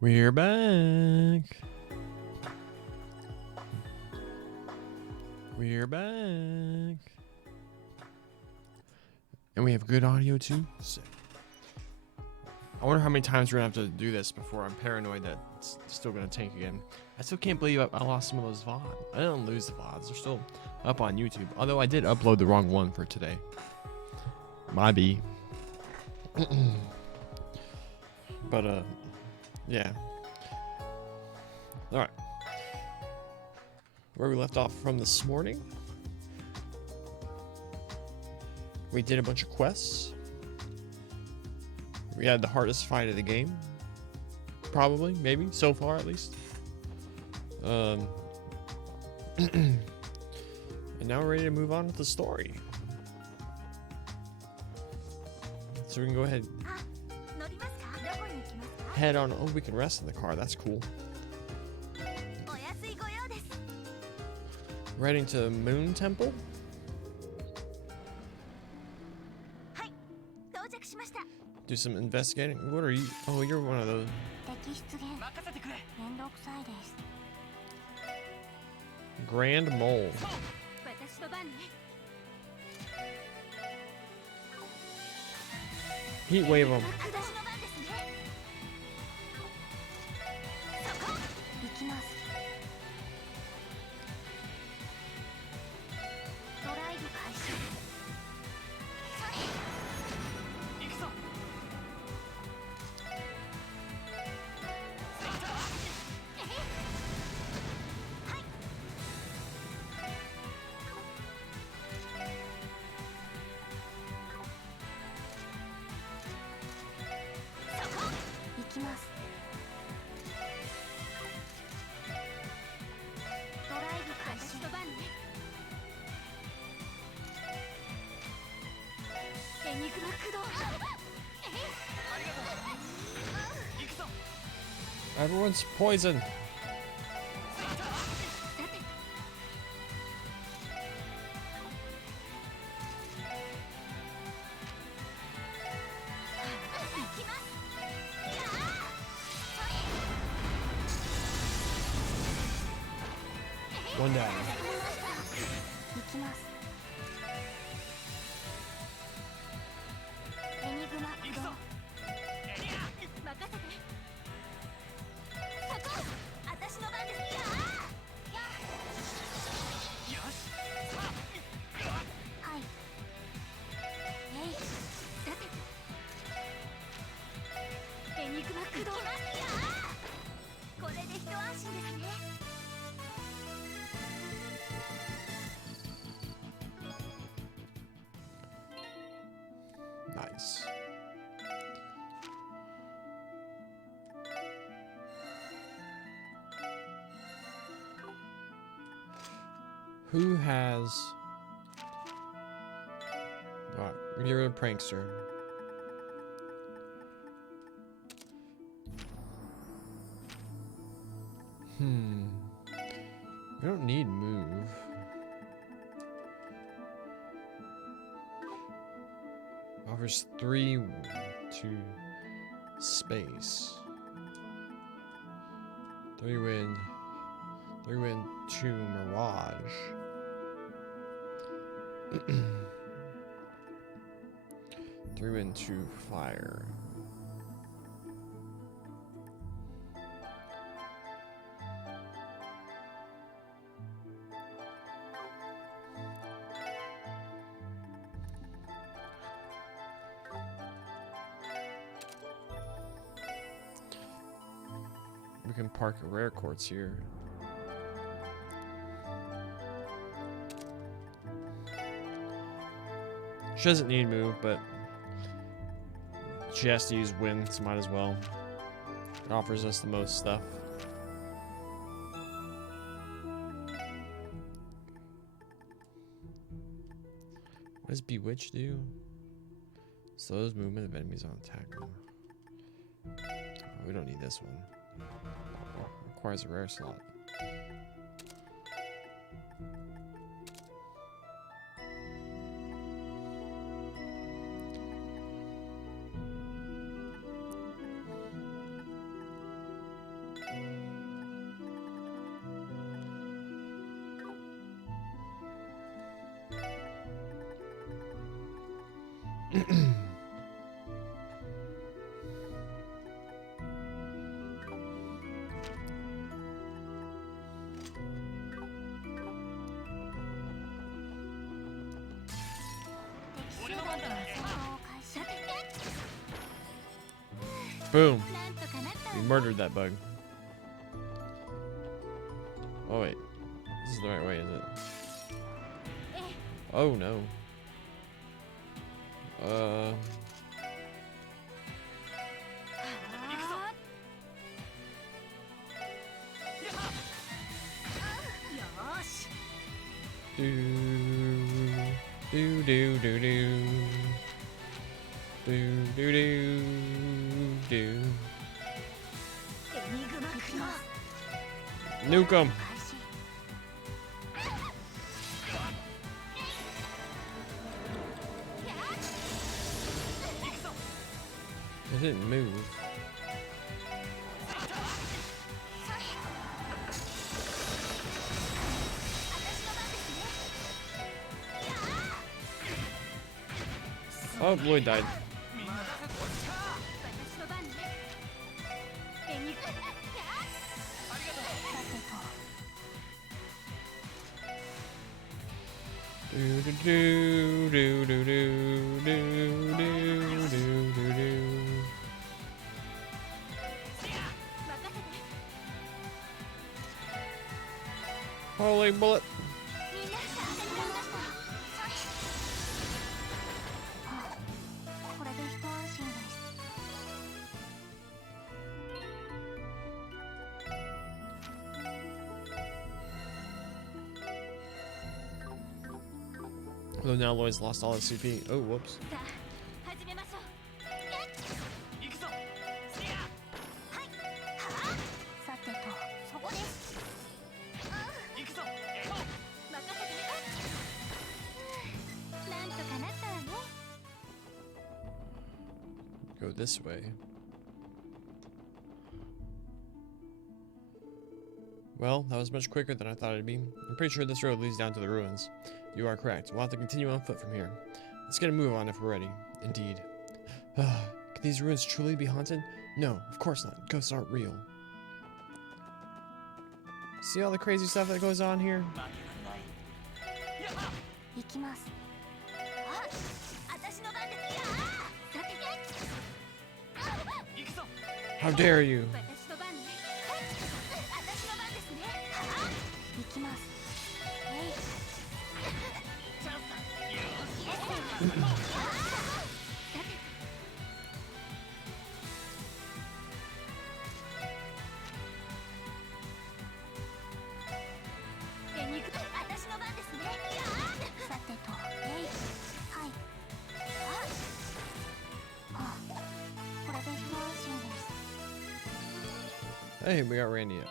We're back. We're back. And we have good audio too. Sick. I wonder how many times we're gonna have to do this before I'm paranoid that it's still gonna tank again. I still can't believe I lost some of those VODs. I didn't lose the VODs. They're still up on YouTube. Although I did upload the wrong one for today. My B. But yeah. Alright. Where we left off from this morning. We did a bunch of quests. We had the hardest fight of the game. Probably, maybe, so far at least. And now we're ready to move on with the story. So we can go ahead. Head on. Oh, we can rest in the car. That's cool. We're heading to the Moon Temple. Do some investigating. What are you? Oh, you're one of those. Grand Mole. Heat wave them. Everyone's poisoned. One down. Nice. Who has... What? You're a prankster. We don't need move. Offers 3 to space. 3 wind. 3 wind 2 mirage. 3 wind 2 fire. We can park a rare quartz here. She doesn't need move, but she has to use wind, so might as well. It offers us the most stuff. What does Bewitch do? Slows movement of enemies on attack. Oh, we don't need this one. Requires a rare slot. Boom. We murdered that bug. Oh wait. This is the right way, is it? Oh no. Do do do do do. Do do do do. Nuke 'em. It didn't move. Oh, Lloyd died. Do do do do do do do do do do do. Holy bullet. Although now Lloyd's lost all his CP. Oh, whoops. Go this way. Well, that was much quicker than I thought it'd be. I'm pretty sure this road leads down to the ruins. You are correct. We'll have to continue on foot from here. Let's get a move on if we're ready. Indeed. Can these ruins truly be haunted? No, of course not. Ghosts aren't real. See all the crazy stuff that goes on here? How dare you? Hey, we got Randy up.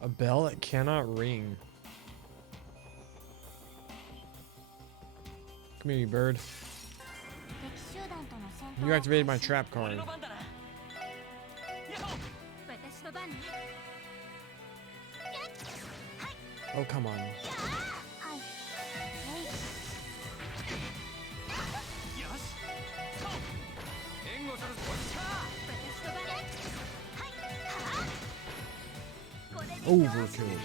A bell that cannot ring. Come here, you bird. You activated my trap card. Oh, come on. Overkill.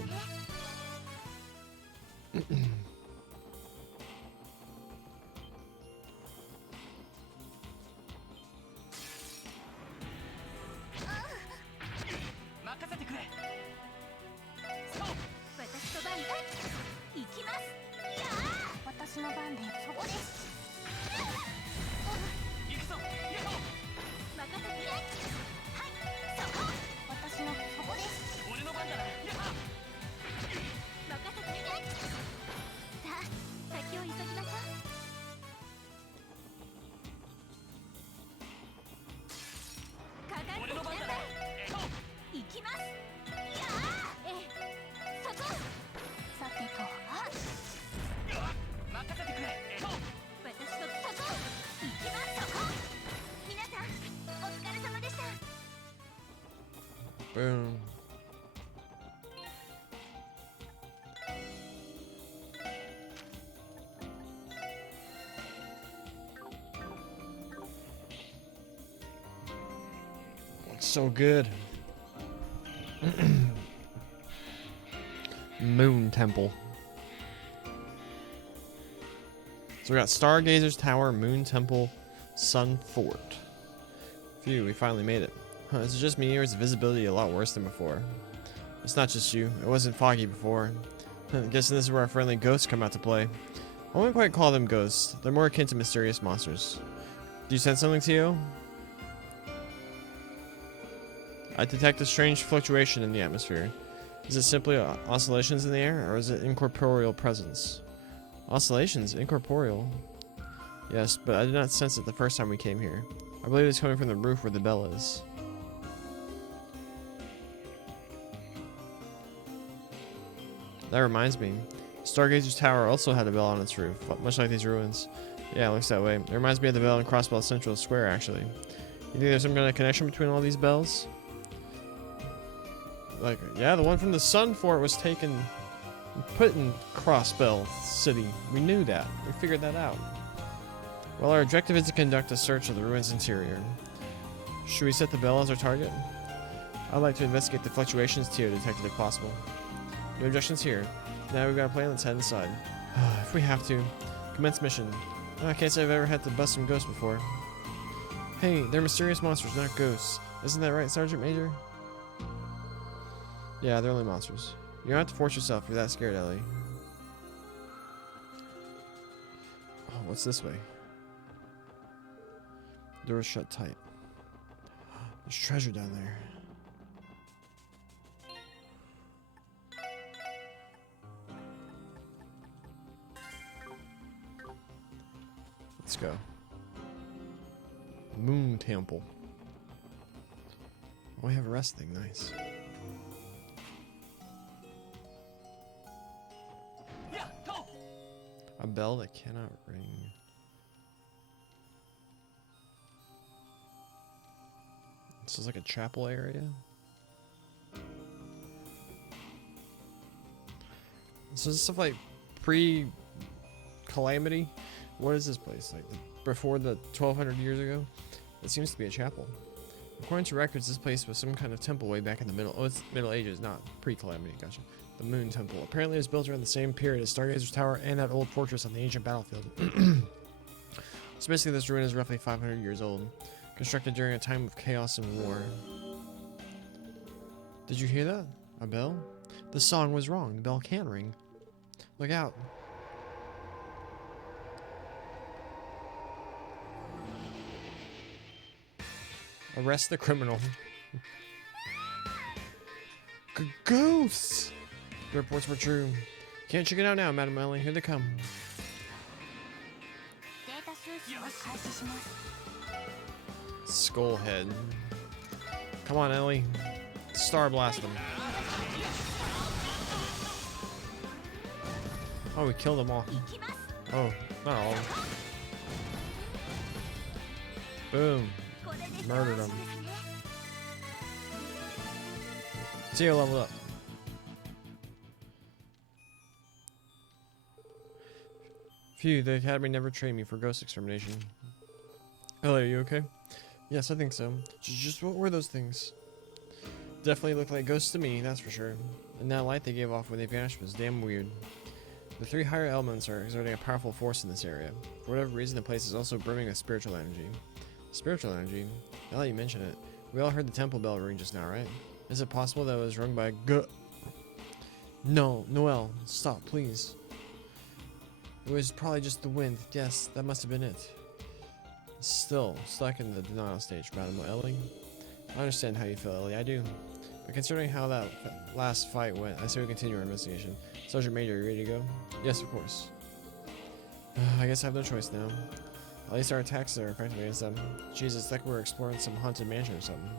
Boom. Looks so good. Moon Temple. So we got Stargazer's Tower, Moon Temple, Sun Fort. Phew, we finally made it. Huh, is it just me or is the visibility a lot worse than before? It's not just you. It wasn't foggy before. I'm guessing this is where our friendly ghosts come out to play. I wouldn't quite call them ghosts. They're more akin to mysterious monsters. Do you sense something, Tio? I detect a strange fluctuation in the atmosphere. Is it simply oscillations in the air, or is it incorporeal presence? Oscillations? Incorporeal? Yes, but I did not sense it the first time we came here. I believe it's coming from the roof where the bell is. That reminds me. Stargazer's Tower also had a bell on its roof, much like these ruins. Yeah, it looks that way. It reminds me of the bell in Crossbell Central Square, actually. You think there's some kind of connection between all these bells? Like, yeah, the one from the Sun Fort was taken and put in Crossbell City. We knew that. We figured that out. Well, our objective is to conduct a search of the ruins interior. Should we set the bell as our target? I'd like to investigate the fluctuations Tio detected if possible. No objections here. Now we've got a plan, let's head inside. If we have to. Commence mission. Oh, I can't say I've ever had to bust some ghosts before. Hey, they're mysterious monsters, not ghosts. Isn't that right, Sergeant Major? Yeah, they're only monsters. You don't have to force yourself if you're that scared, Ellie. Oh, what's this way? Door's shut tight. There's treasure down there. Let's go. Moon Temple. Oh, we have a rest thing. Nice. A bell that cannot ring. This is like a chapel area. So is this stuff like pre-calamity? What is this place? Like before the 1200 years ago? It seems to be a chapel. According to records, this place was some kind of temple way back in the middle. Oh, it's Middle Ages, not pre-calamity. Gotcha. The Moon Temple. Apparently, it was built around the same period as Stargazer's Tower and that old fortress on the ancient battlefield. So basically, this ruin is roughly 500 years old, constructed during a time of chaos and war. Did you hear that? A bell? The song was wrong. The bell can ring. Look out. Arrest the criminal. Ghosts! The reports were true. Can't check it out now, Madam Ellie. Here they come. Skullhead. Come on, Ellie. Star blast them. Oh, we killed them all. Oh, not all of them. Boom. Murdered them. Tio level up. Phew, the Academy never trained me for ghost extermination. Ellie, are you okay? Yes, I think so. Just what were those things? Definitely looked like ghosts to me, that's for sure. And that light they gave off when they vanished was damn weird. The three higher elements are exerting a powerful force in this area. For whatever reason, the place is also brimming with spiritual energy. Spiritual energy? Now that you mention it, we all heard the temple bell ring just now, right? Is it possible that it was rung by a No, Noelle, stop, please. It was probably just the wind. Yes, that must have been it. Still stuck in the denial stage, Madam Ellie. I understand how you feel, Ellie. I do. But considering how that last fight went, I say we continue our investigation. Sergeant Major, you ready to go? Yes, of course. I guess I have no choice now. At least our attacks are effective against them. Jesus, it's like we're exploring some haunted mansion or something.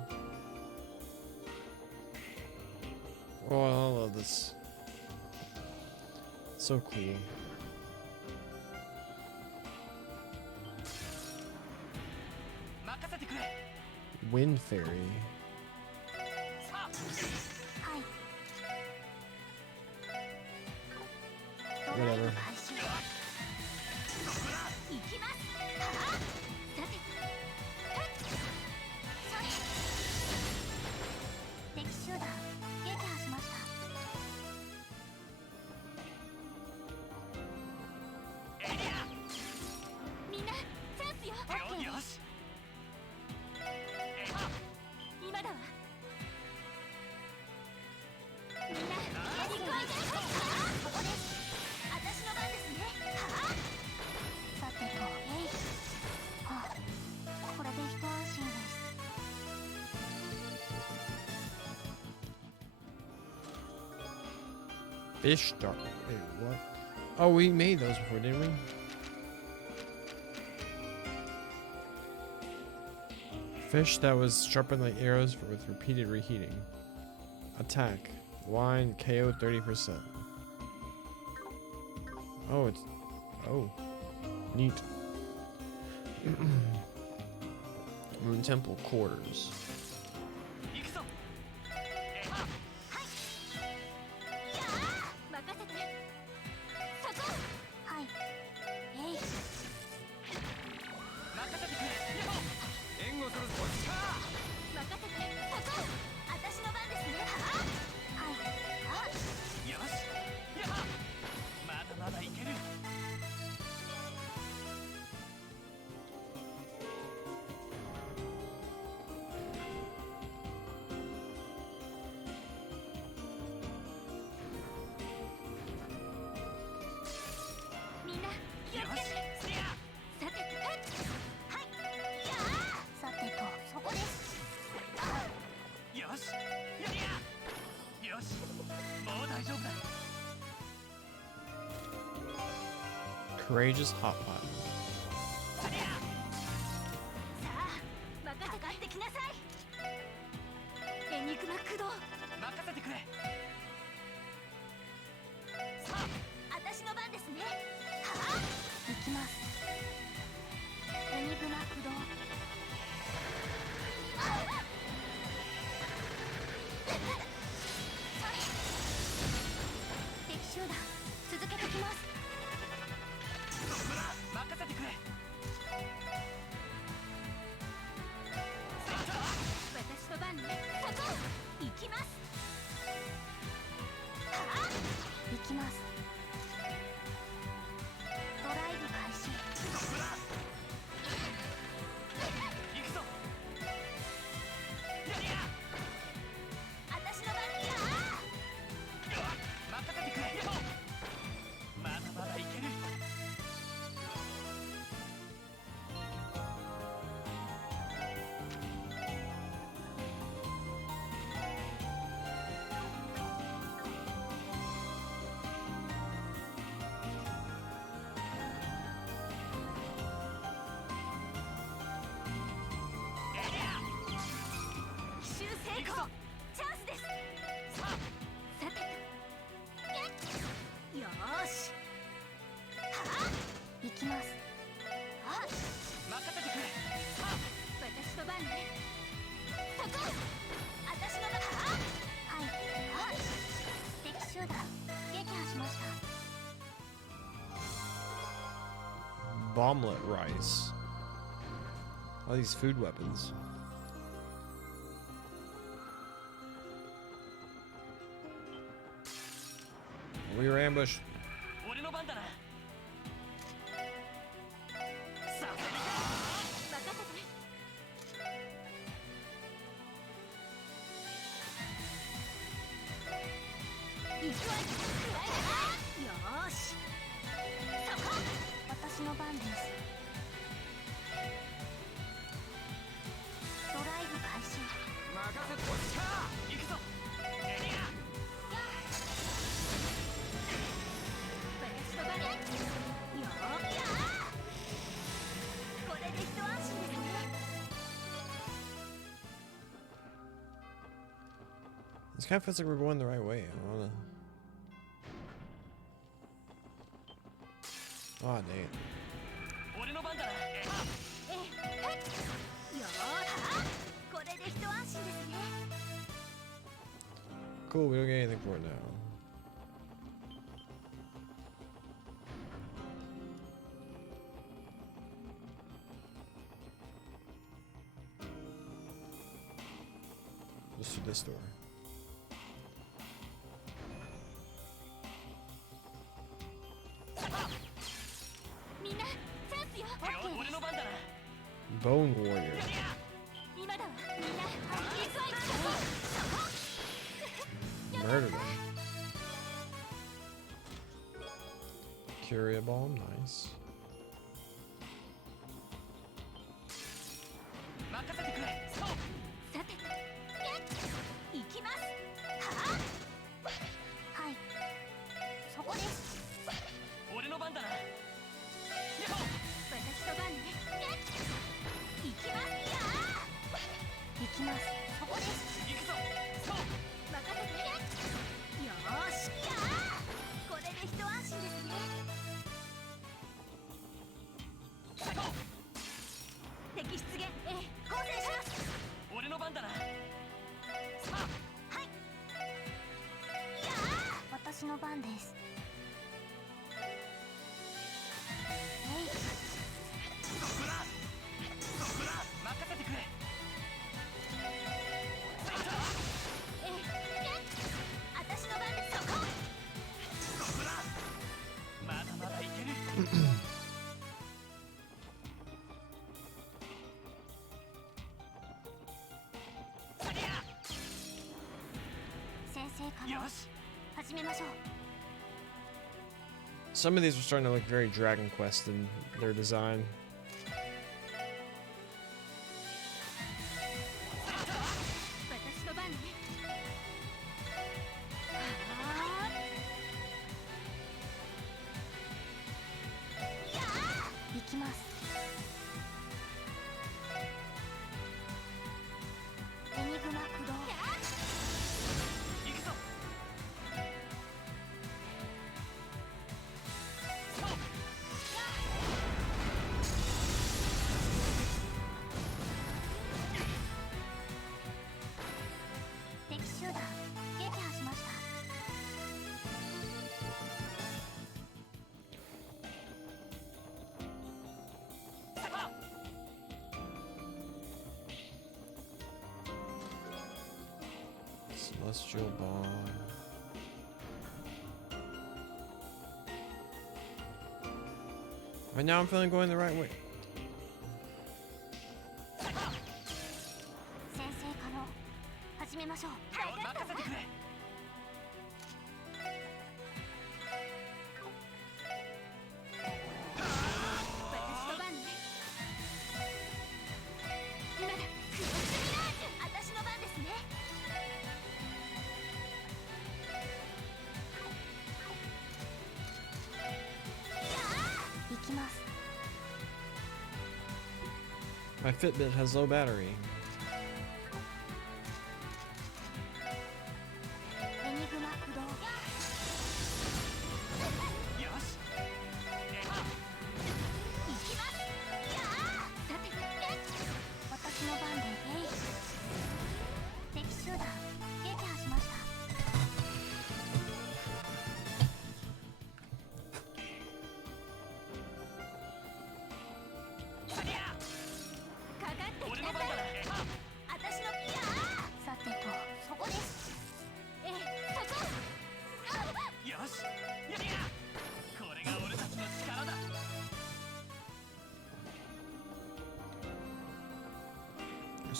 Oh, I love this. So cool. Wind Fairy. Whatever. Fish dart. Wait, what? Oh, we made those before, didn't we? Fish that was sharpened like arrows with repeated reheating. Attack. Wine KO 30%. Oh, it's... Oh. Neat. Moon Temple quarters. Courageous Hot Pot. Bomblet rice. All these food weapons. We were ambushed. kind of feels like we're going the right way. I wanna... Oh, dang it. Cool, we don't get anything for it now. Just through this door. Bone Warrior. Murder them. Curia Bomb, nice. Some of these are starting to look very Dragon Quest in their design. Celestial Bomb. Right now I'm feeling going the right way. My Fitbit has low battery.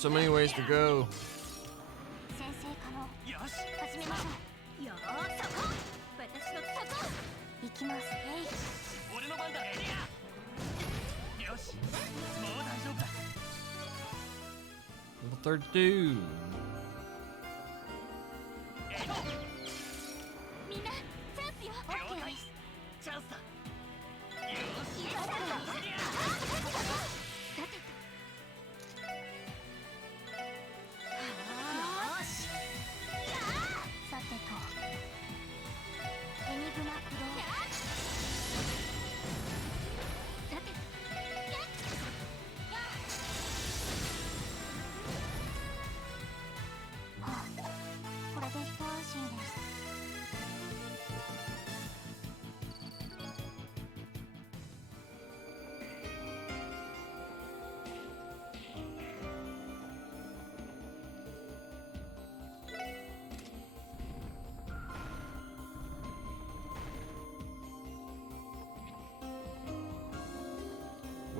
So many ways to go. Level 32.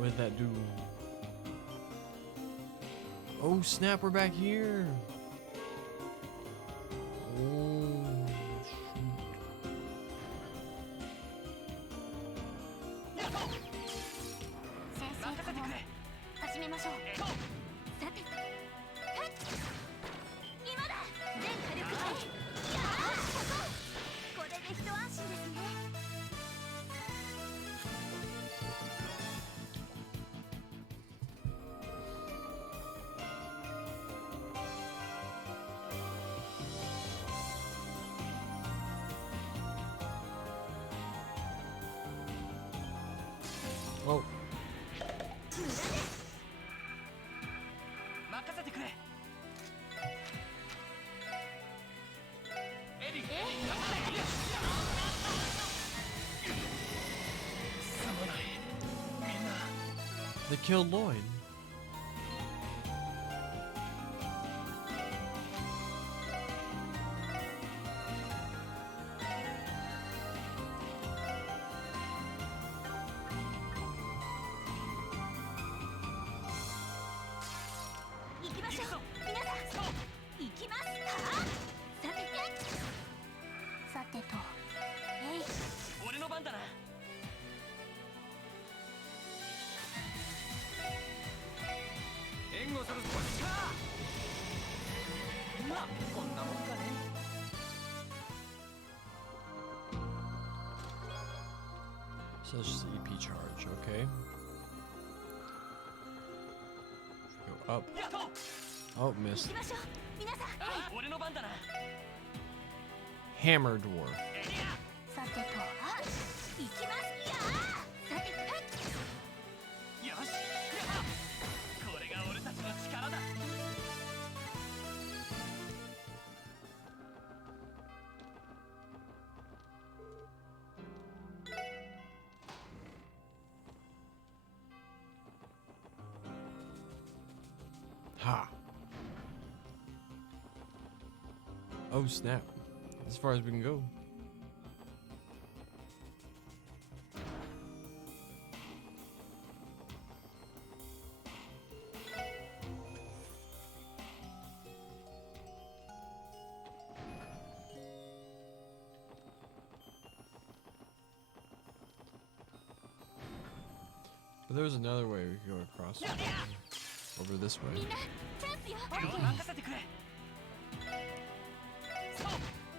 What did that do? Oh snap, we're back here. Oh shoot. 先生とも始めましょう。さて、今だ。全火力で。やあ、ここれで一安心ですね。Oh. 任せてくれ。エリー。すまない。みんな。 They killed Lloyd. 行きましょう。皆さん、行きますか。さて、さてと、俺の番だな。援護するぞ。まあこんなもんかね。 So it's just the EP charge, okay? Go up. やっと。 Oh, 行 missed. きましょう。皆さん、俺の番だな。 Hammer Dwarf. さてと、行きます。やあ、さて、よし。これが俺たちの力だ。 Ha. Oh snap. As far as we can go. But there was another way we could go across. Over this way. みんな、チャンスよ。任せてくれ。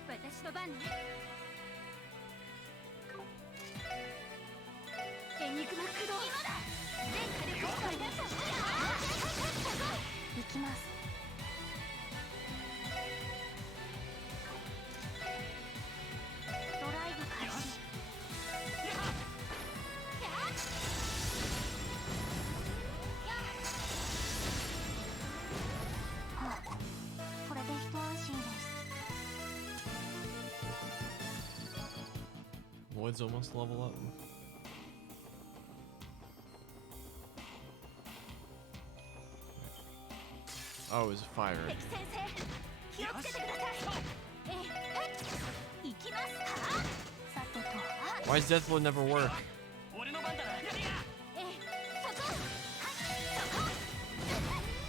私の番ね。エニグマ駆動。今だ。全火力を出す。行きます。ドライブ開始。これで一安心です。 Lloyd's almost level up. Oh, it's fire. 敵先生、気をつけてください。行きますか。さてと、 Why does Deathload never work? 俺の番だな。そこ。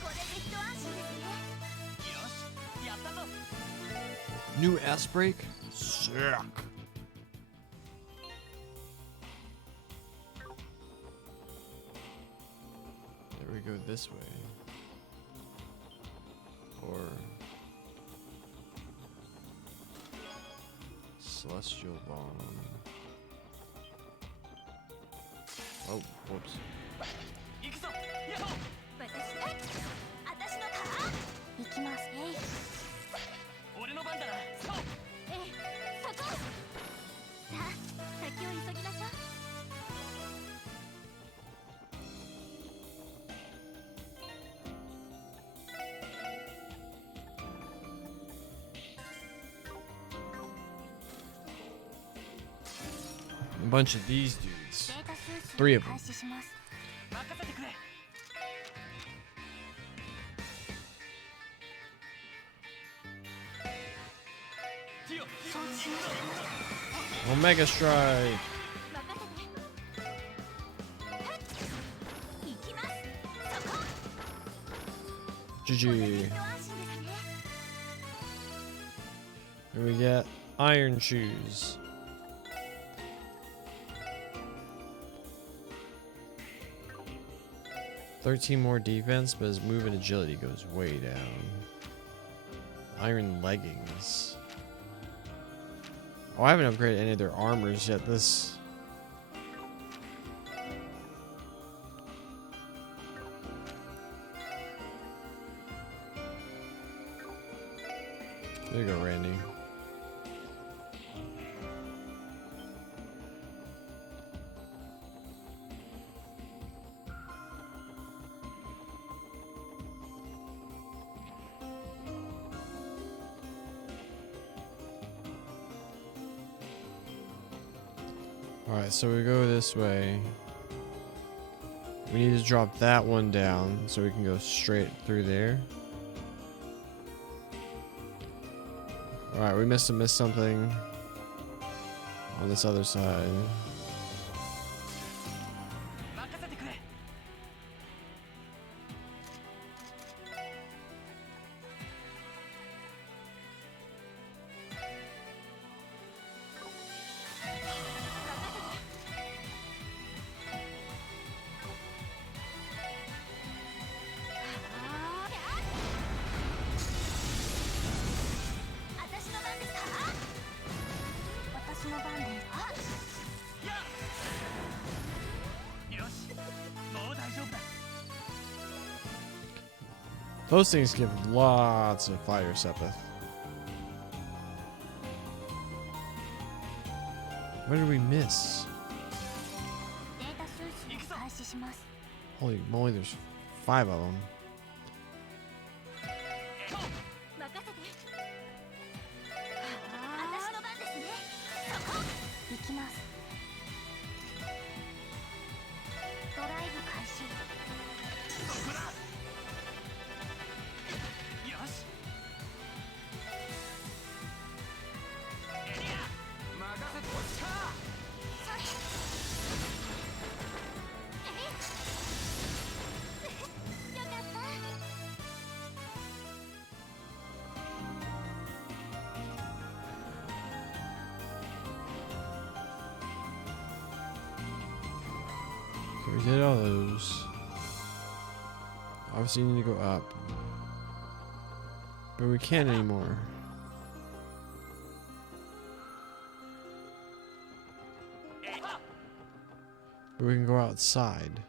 これで一安心ですね。よし。やったぞ。 New S break? Sick. There we go this way. Or Celestial Bomb. Oh, whoops. 行くぞ。やっほ。私のターン。行きます。俺の番だな。そこ。さあ、先を急ぎましょう。 A bunch of these dudes. データ収集 Three of them. 開始します。任せてくれ。 承知しました。 Omega Strike. 任せて。GG. 一安心ですね。 And we get Iron Shoes. $13 more defense, but his move and agility goes way down. Iron Leggings. Oh, I haven't upgraded any of their armors yet. This... There you go, Randy. Alright, so we go this way. We need to drop that one down so we can go straight through there. Alright, we missed something on this other side. 任せてくれ。 私の番ですか？私の番ですか？ よし、もう大丈夫だ。 Those things give lots of fire, Sepith. What did we miss? データ収集を開始します。 Holy moly, there's 5 of them. 任せて。私の番ですね。そこ。行きます。ドライブ開始。 そこだ。よし。エリア、任せてこっちか。それ。よかった。 Okay, we did all those. Obviously, you need to go up. But we can't anymore. But we can go outside.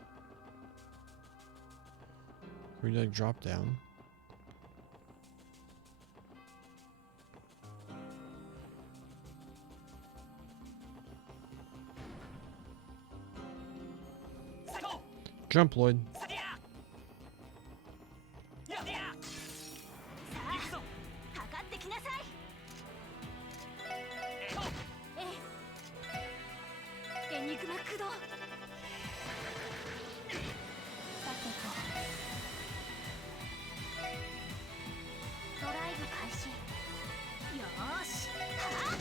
We like drop down. Jump, Lloyd. さりゃ。やりゃ。行くぞ。かかってきなさい。エニグマ駆動。さてと。ドライブ開始。よーし。はっ。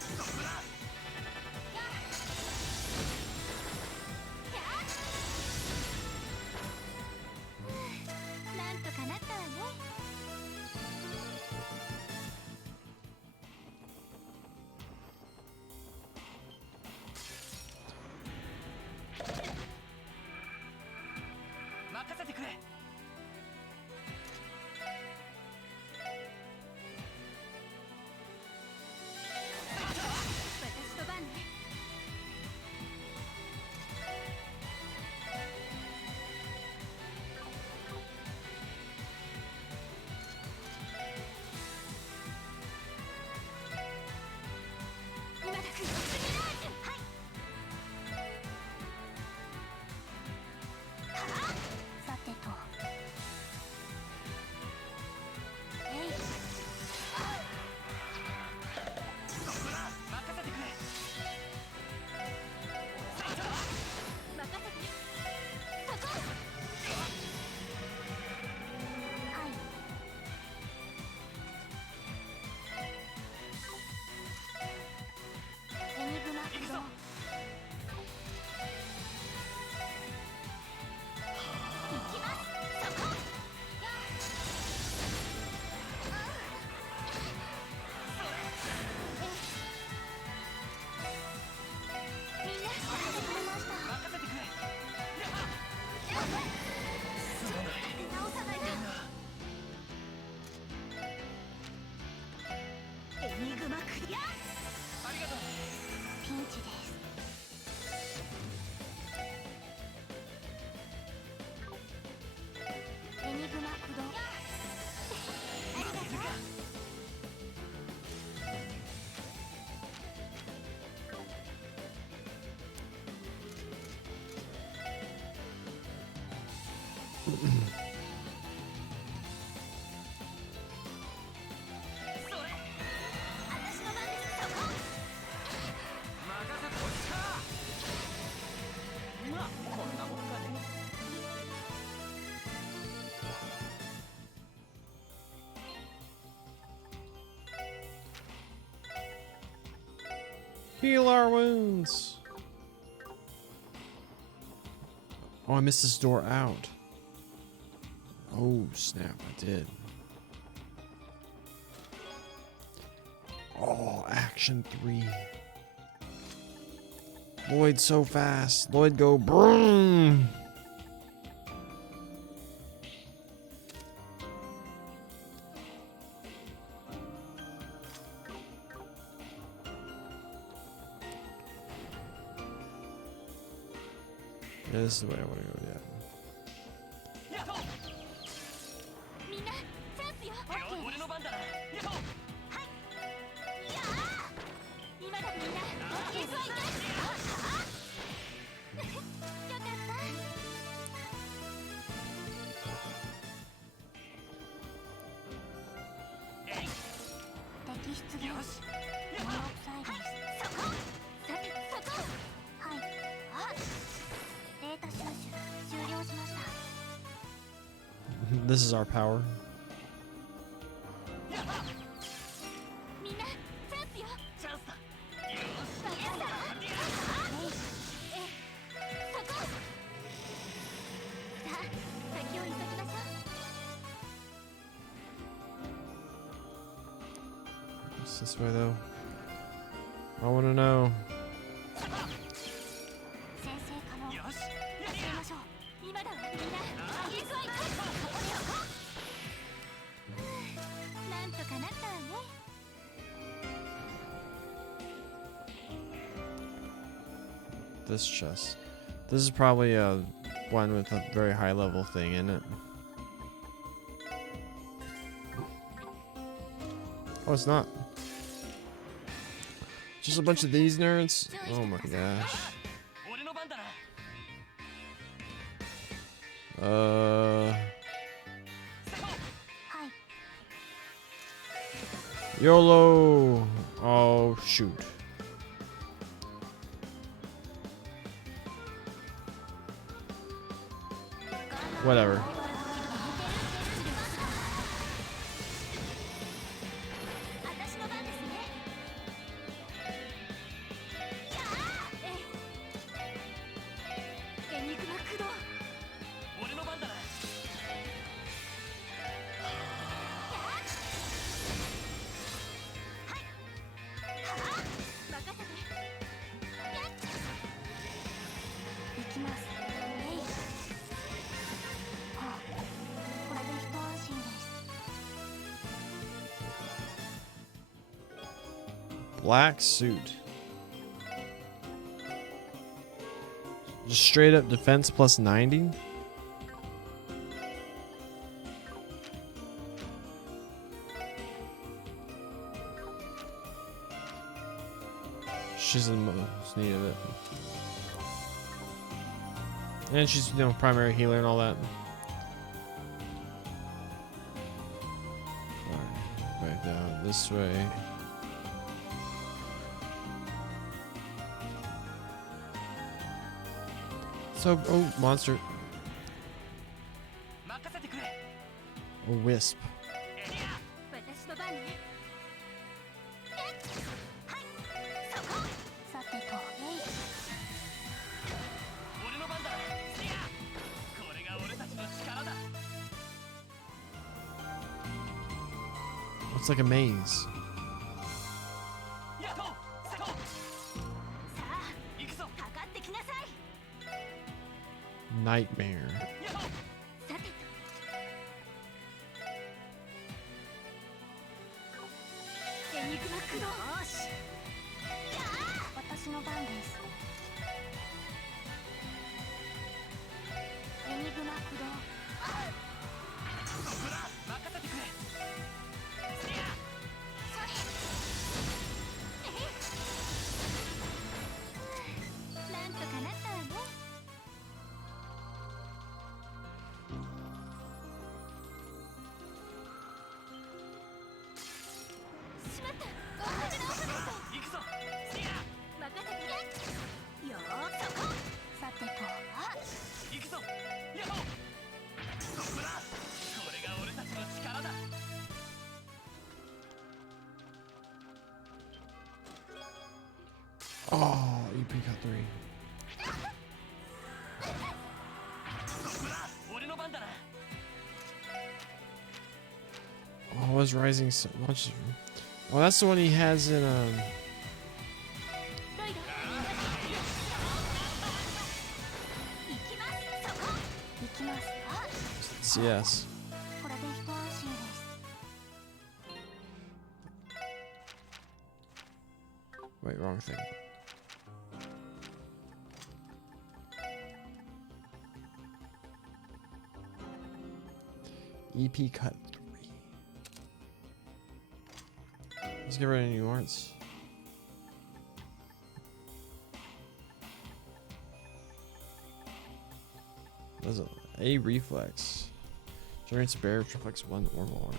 そこだ。 やっ。あこんなもんかね。 Heal our wounds. Oh, I missed this door out. Oh, snap, I did. Oh, action 3. Lloyd so fast. Lloyd go broom. Yeah, this is the way I want to go. Yeah. やっほー。みんなチャンスよ。オッケー。俺の番だな。やっほー。いやー今だみんな。オッケー。行くわ行くわ。よかった。敵出現。よし。やっモノほオクサイドです。そこ。さてそこ。はい。あ。データ収集終了しました。 This is our power. ー。やっほー。みんなチャンスよ。チャンスだ。よし。わかった。そこ。さあ先を急ぎましょう。 What's this way though? I want to know. 先制可能。よし。やりましょう。今だわみんな。行くわ行くわ。なんとかなったわね。 This chest. This is probably one with a very high level thing in it. Oh, it's not. Just a bunch of these nerds? Oh my gosh. 俺の番だな。 Uh, はい。 YOLO. Oh, shoot. Whatever. 私の番ですね。やあ。エニグマ駆動。俺の番だな。任せて。行きます。えい。はあ、これで一安心です。 Black suit. Just straight up defense plus 90? She's in the most need of it. And she's, primary healer and all that. Alright, back down this way. So, oh, monster. 任せてくれ。 A wisp. エリア。私の番ね。はい。そこ。さてと。えい。俺の番だ。エリア。これが俺たちの力だ。 It's like a maze. やっほー。セコ。さあ、行くぞ。かかってきなさい。 Nightmare. やっほー。さてと。エニグマ駆動。よし。やあ。私の番です。エニグマ駆動。ここだ。任せてくれ。エリア。それ。なんとかなったわね。EP cut 3. 俺の番だな。 Oh, was rising so much. Oh, that's the one he has in ロイド行きますそこ行きますか CS. これで一安心です Wait, wrong thing. EP cut 3. Let's get rid of new arts. That's a reflex. Generates a barrier which reflects 1 or more.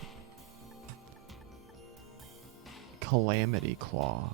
Calamity Claw.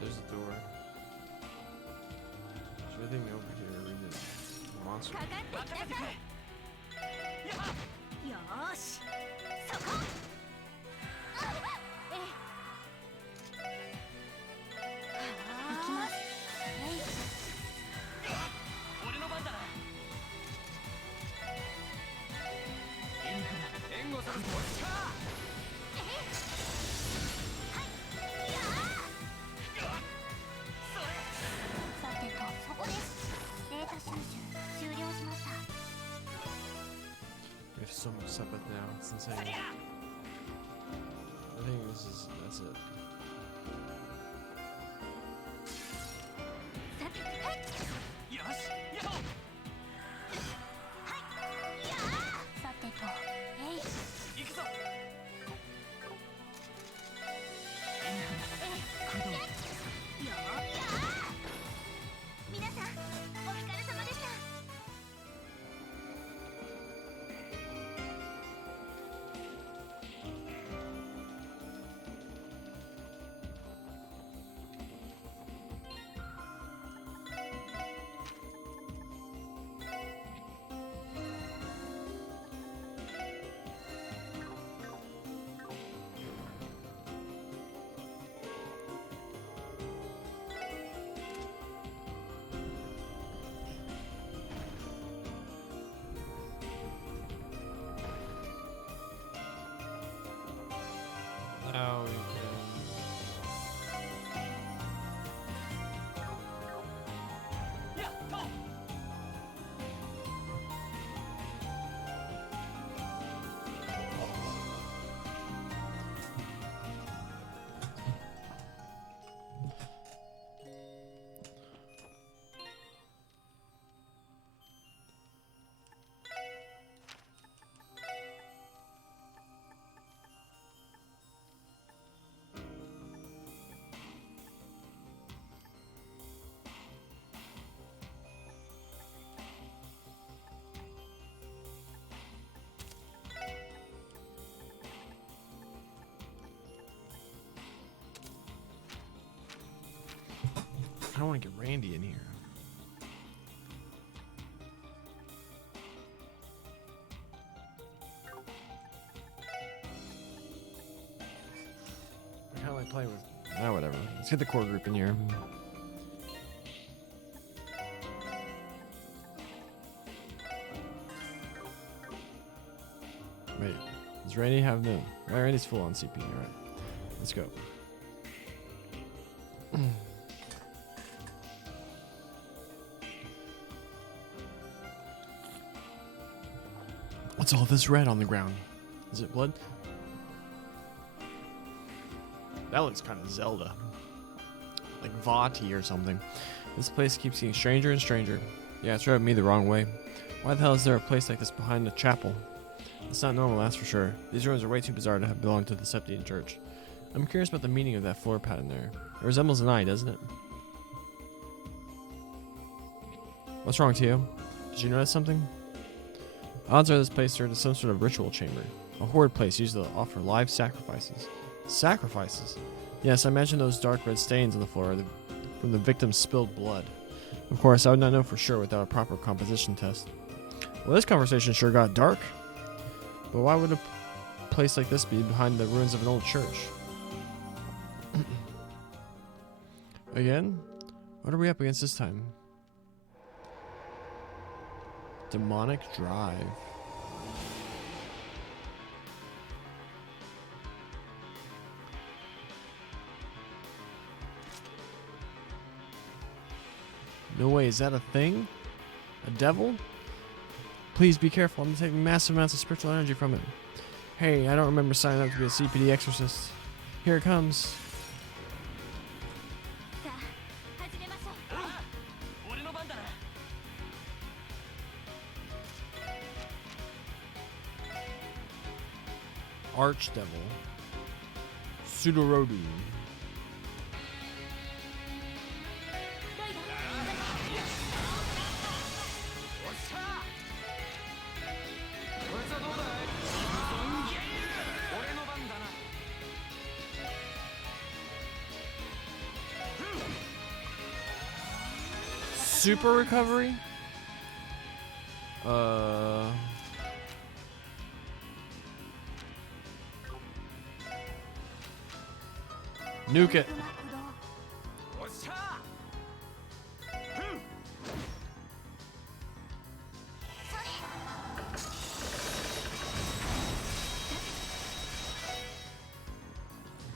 There's a door. Is there anything over here? Read it. Monster. かかってきなさいよーしそこえ行きますえい俺の番だな。援護するぞ。さてとそこですデータ収集終了しました We have so much stuff now. It's insane. I think that's it. さてはいよし。やっさてとえい行くぞ。よ皆さんお疲れ様でした Now we can. Yeah, go. I don't want to get Randy in here. I kind of like playing with. Ah, whatever. Let's get the core group in here. Wait, does Randy have no? Randy's full on CPU, right? Let's go. What's all this red on the ground? Is it blood? That looks kind of Zelda. Like Vati or something. This place keeps getting stranger and stranger. Yeah, it's rubbing me the wrong way. Why the hell is there a place like this behind the chapel? It's not normal, that's for sure. These ruins are way too bizarre to have belonged to the Septian Church. I'm curious about the meaning of that floor pattern there. It resembles an eye, doesn't it? What's wrong, Tio? Did you notice something? Odds are this place served as some sort of ritual chamber. A horrid place used to offer live sacrifices. Sacrifices? Yes, I imagine those dark red stains on the floor are from the victim's spilled blood. Of course, I would not know for sure without a proper composition test. Well, this conversation sure got dark. But why would a place like this be behind the ruins of an old church? Again? What are we up against this time? Demonic Drive. No way, is that a thing? A devil? Please be careful, I'm taking massive amounts of spiritual energy from it. Hey, I don't remember signing up to be a CPD exorcist. Here it comes. さあ始めましょう。ああ俺の番だな。 Archdevil. Sudorodu. おっしゃこいつはどうだい俺の番だな。 Super recovery? Nuke it. おっしゃ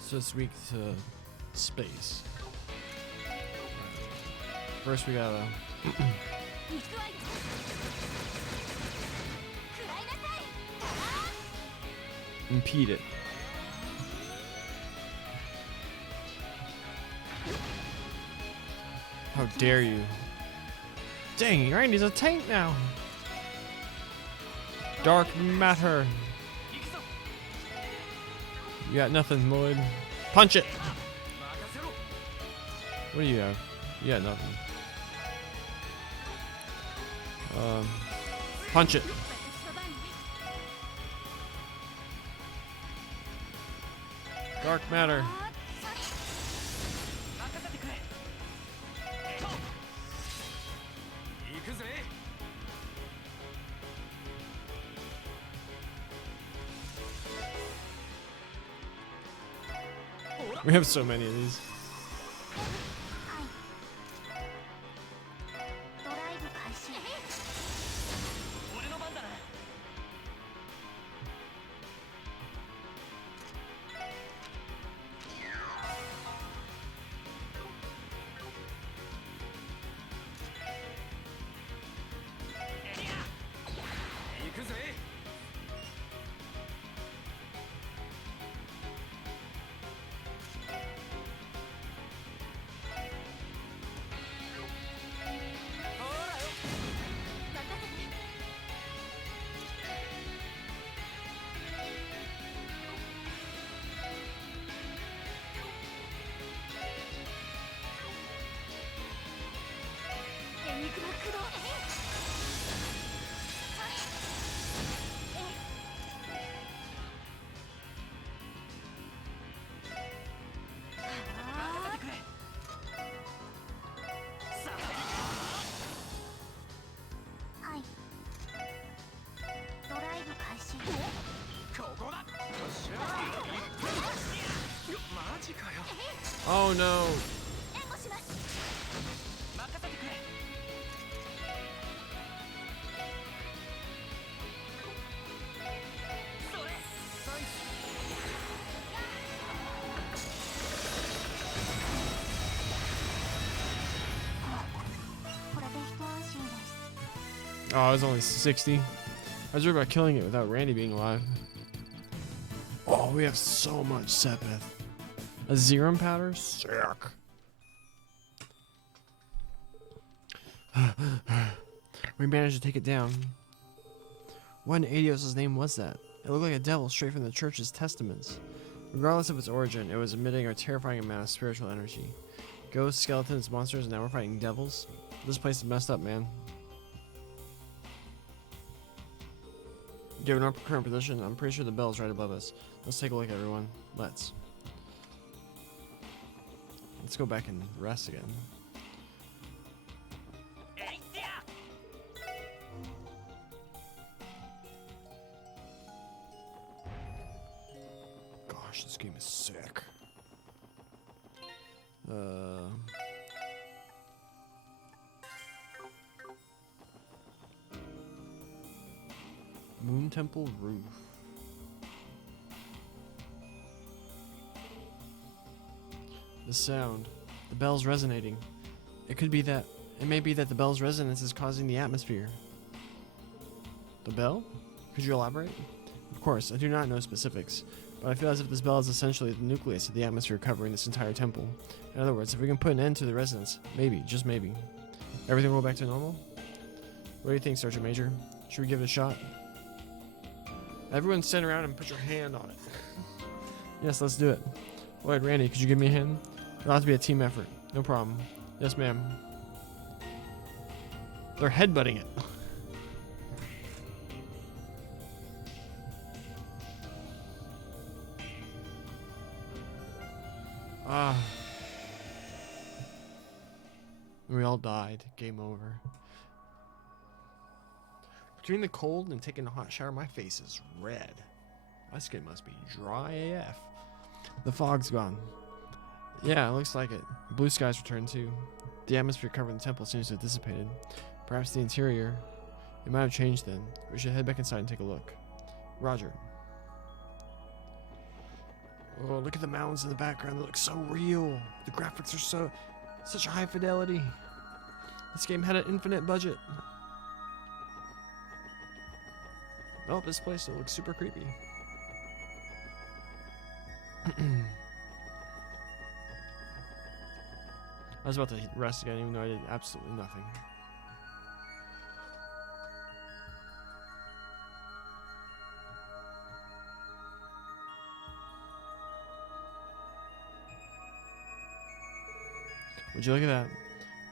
So it's weak to space. First we gotta 行くわよ。食らいなさい。 impede it. How dare you? Dang, Randy's a tank now. Dark matter. 行くぞ You got nothing, Lloyd. Punch it. 任せろ What do you have? You got nothing. Punch it. 私の番ね。 Dark matter. あーそれ。任せてくれ行くぜ We have so many of these. はい。ドライブ開始。俺の番だな 行くぜ エニグマ駆動。任せてくれさはい。ドライブ開始。あここだよっしゃマジかよ Oh no. 援護します。任せてくれそれサイス これで一安心です。 Oh, it was only 60. I was worried about killing it without Randy being alive. Oh, we have so much Sepith. A Zerum powder? Sick. We managed to take it down. What in Adios' name was that? It looked like a devil straight from the church's testaments. Regardless of its origin, it was emitting a terrifying amount of spiritual energy. Ghosts, skeletons, monsters, and now we're fighting devils? This place is messed up, man. Given our current position, I'm pretty sure the bell's right above us. Let's take a look, everyone. Let's go back and rest again. Gosh, this game is sick. Moon Temple Roof. The sound. The bell's resonating. It could be that. It may be that the bell's resonance is causing the atmosphere. The bell? Could you elaborate? Of course, I do not know specifics, but I feel as if this bell is essentially the nucleus of the atmosphere covering this entire temple. In other words, if we can put an end to the resonance, maybe, just maybe, everything will go back to normal? What do you think, Sergeant Major? Should we give it a shot? Everyone stand around and put your hand on it. Yes, let's do it. Wait, Randy, could you give me a hand? It'll have to be a team effort. No problem. Yes, ma'am. They're headbutting it. We all died. Game over. Between the cold and taking a hot shower, my face is red. My skin must be dry AF. The fog's gone. Yeah, it looks like it. Blue skies returned too. The atmosphere covering the temple seems to have dissipated. Perhaps the interior. It might have changed then. We should head back inside and take a look. Roger. Oh, look at the mountains in the background. They look so real. The graphics are such high fidelity. This game had an infinite budget. Oh, this place looks super creepy. I was about to rest again, even though I did absolutely nothing. Would you look at that?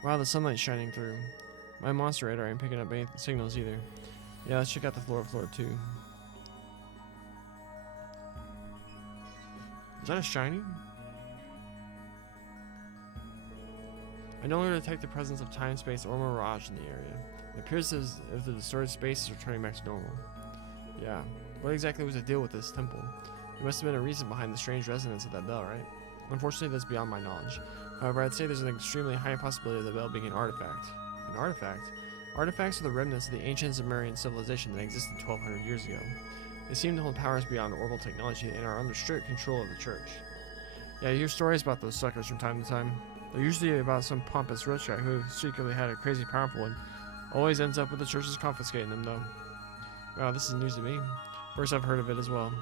Wow, the sunlight's shining through. My monster radar ain't picking up any signals either. Yeah, let's check out the floor too. Is that a shiny? I no longer detect the presence of time, space, or mirage in the area. It appears as if the distorted space is returning back to normal. Yeah. What exactly was the deal with this temple? There must have been a reason behind the strange resonance of that bell, right? Unfortunately, that's beyond my knowledge. However, I'd say there's an extremely high possibility of the bell being an artifact. An artifact? Artifacts are the remnants of the ancient Sumerian civilization that existed 1,200 years ago. They seem to hold powers beyond orbital technology and are under strict control of the church. Yeah, you hear stories about those suckers from time to time. They're usually about some pompous rich guy who secretly had a crazy powerful one. Always ends up with the churches confiscating them, though. Wow, this is news to me. First I've heard of it as well.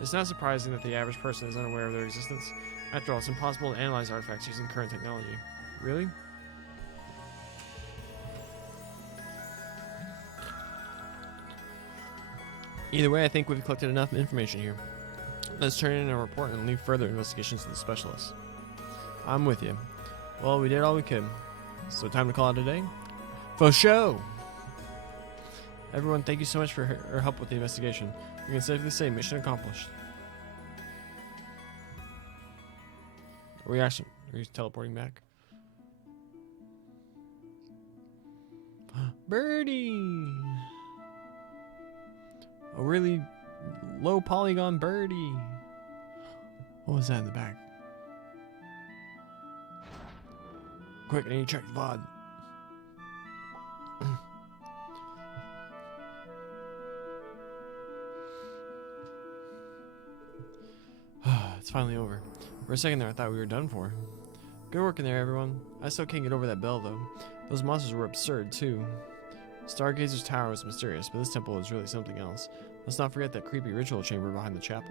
It's not surprising that the average person is unaware of their existence. After all, it's impossible to analyze artifacts using current technology. Really? Either way, I think we've collected enough information here. Let's turn in a report and leave further investigations to the specialists. I'm with you. Well, we did all we could. So time to call it a day? For show! Everyone, thank you so much for your help with the investigation. We can safely say mission accomplished. Are you teleporting back? Birdie! A really low polygon birdie. What was that in the back? Quick, I need to check the VOD. It's finally over. For a second there, I thought we were done for. Good work in there, everyone. I still can't get over that bell, though. Those monsters were absurd, too. Stargazer's tower was mysterious, but this temple is really something else. Let's not forget that creepy ritual chamber behind the chapel.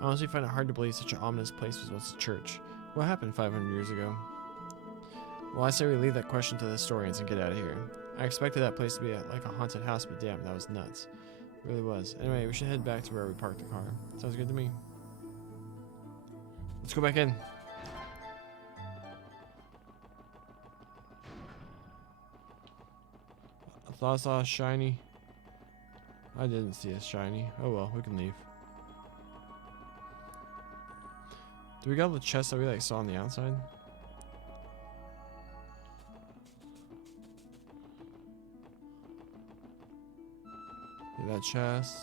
I honestly find it hard to believe such an ominous place was once a church. What happened 500 years ago? Well, I say we leave that question to the historians and get out of here. I expected that place to be like a haunted house, but damn, that was nuts. It really was. Anyway, we should head back to where we parked the car. Sounds good to me. Let's go back in. I thought I saw a shiny. I didn't see a shiny. Oh well, we can leave. Do we got the chest that we like saw on the outside? Yeah, that chest.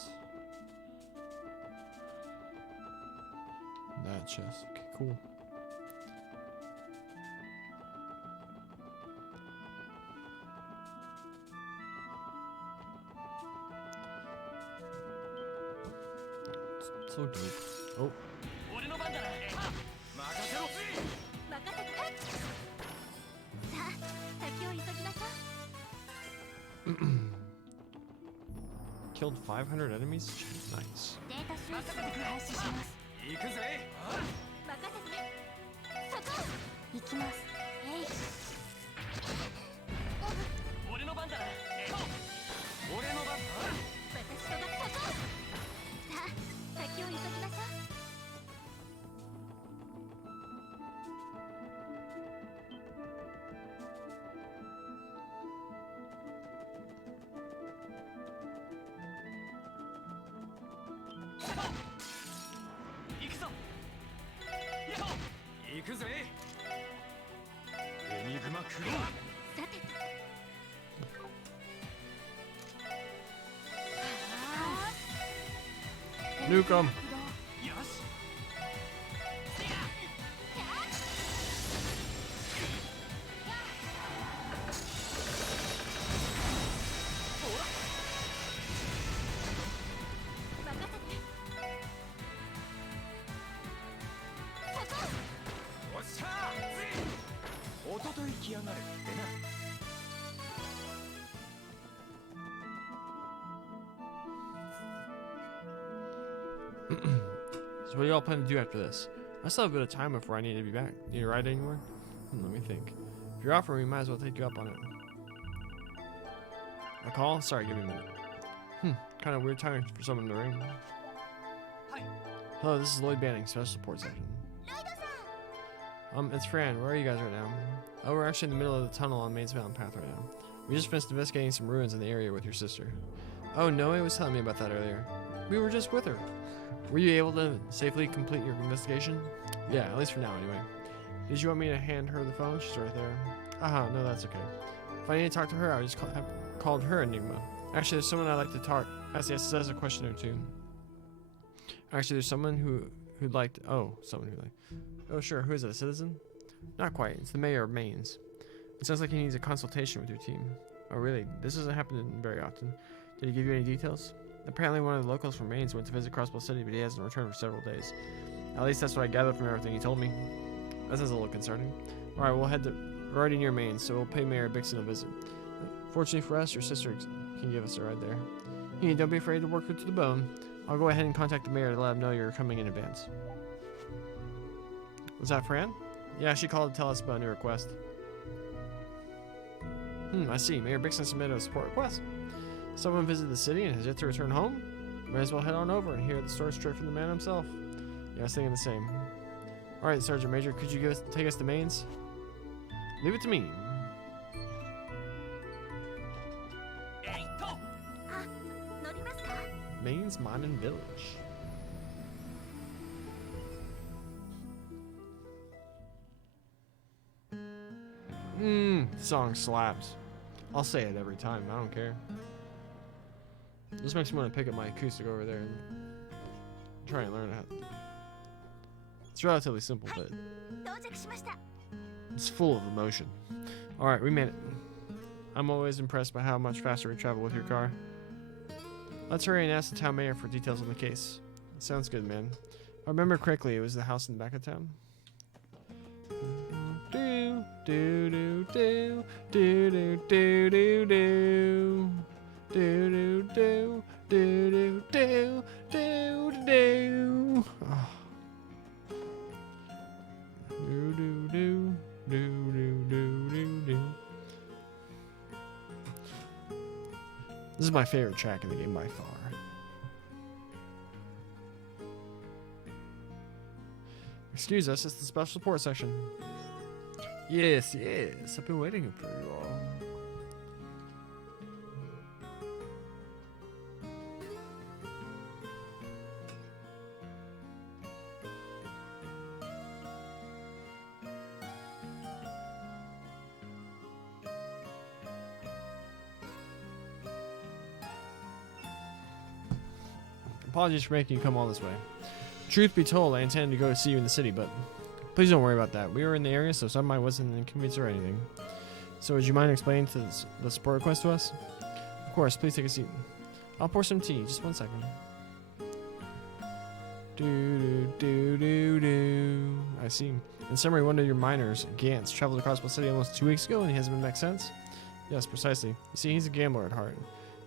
That chest. Okay, cool. So dope. Oh. 俺の番だな。任せろ。任せて。さあ、先を急ぎましょう。 Killed 500 enemies? Nice. データ収集を開始します。行くぜ。任せて。そこ。行きます。えい。俺の番だな。俺の番。私とがそこ。さあ、先を急ぎましょう。 行くぞ。行くぜ。エニグマクロー。さてと。Nuke 'em. よし。 おっしゃー。おととい来やがるってな。 So what do y'all plan to do after this? I still have a bit of time before I need to be back. Need to ride anywhere? Let me think. If you're offering, we might as well take you up on it. A call? Sorry, give me a minute. Kind of weird timing for someone to ring. Hi. Hello, this is Lloyd Banning, Special Support Section. It's Fran. Where are you guys right now? Oh, we're actually in the middle of the tunnel on Mains Mountain Path right now. We just finished investigating some ruins in the area with your sister. Oh, Noe was telling me about that earlier. We were just with her. Were you able to safely complete your investigation? Yeah, at least for now anyway. Did you want me to hand her the phone? She's right there. No, that's okay. If I need to talk to her, I just called her Enigma. Actually, there's someone I'd like to talk. Yes, that's a question or two. Actually, there's someone who'd like to, oh, sure, who is it, a citizen? Not quite, it's the mayor of Mains. It sounds like he needs a consultation with your team. Oh, really? This doesn't happen very often. Did he give you any details? Apparently one of the locals from Mains went to visit Crossbow City, but he hasn't returned for several days. At least that's what I gathered from everything he told me. That sounds a little concerning. Alright, we'll head to right near Mains, so we'll pay Mayor Bixen a visit. Fortunately for us, your sister can give us a ride there. Hey, don't be afraid to work her to the bone. I'll go ahead and contact the mayor to let him know you're coming in advance. Was that Fran? Yeah, she called to tell us about a new request. I see. Mayor Bixen submitted a support request. Someone visited the city and has yet to return home? Might as well head on over and hear the story straight from the man himself. Yeah, I was thinking the same. Alright, Sergeant Major, could you take us to Mains? Leave it to me. Mains Mining Village. Song slaps. I'll say it every time, I don't care. This makes me want to pick up my acoustic over there and try and learn it. It's relatively simple, but it's full of emotion. Alright, we made it. I'm always impressed by how much faster we travel with your car. Let's hurry and ask the town mayor for details on the case. Sounds good, man. If I remember correctly, it was the house in the back of town. do do do do do do do do do do do do do do. Do do do do do do do. This is my favorite track in the game by far. Excuse us, it's the special support section. Yes, yes, I've been waiting for you all. Apologies for making you come all this way. Truth be told, I intended to go to see you in the city, but please don't worry about that. We were in the area, so some might wasn't an inconvenience or anything. So would you mind explaining the support request to us? Of course, please take a seat. I'll pour some tea, just 1 second. Do do do do. I see. In summary, one of your miners, Gantz, traveled across the city almost 2 weeks ago and he hasn't been back since? Yes, precisely. You see, he's a gambler at heart.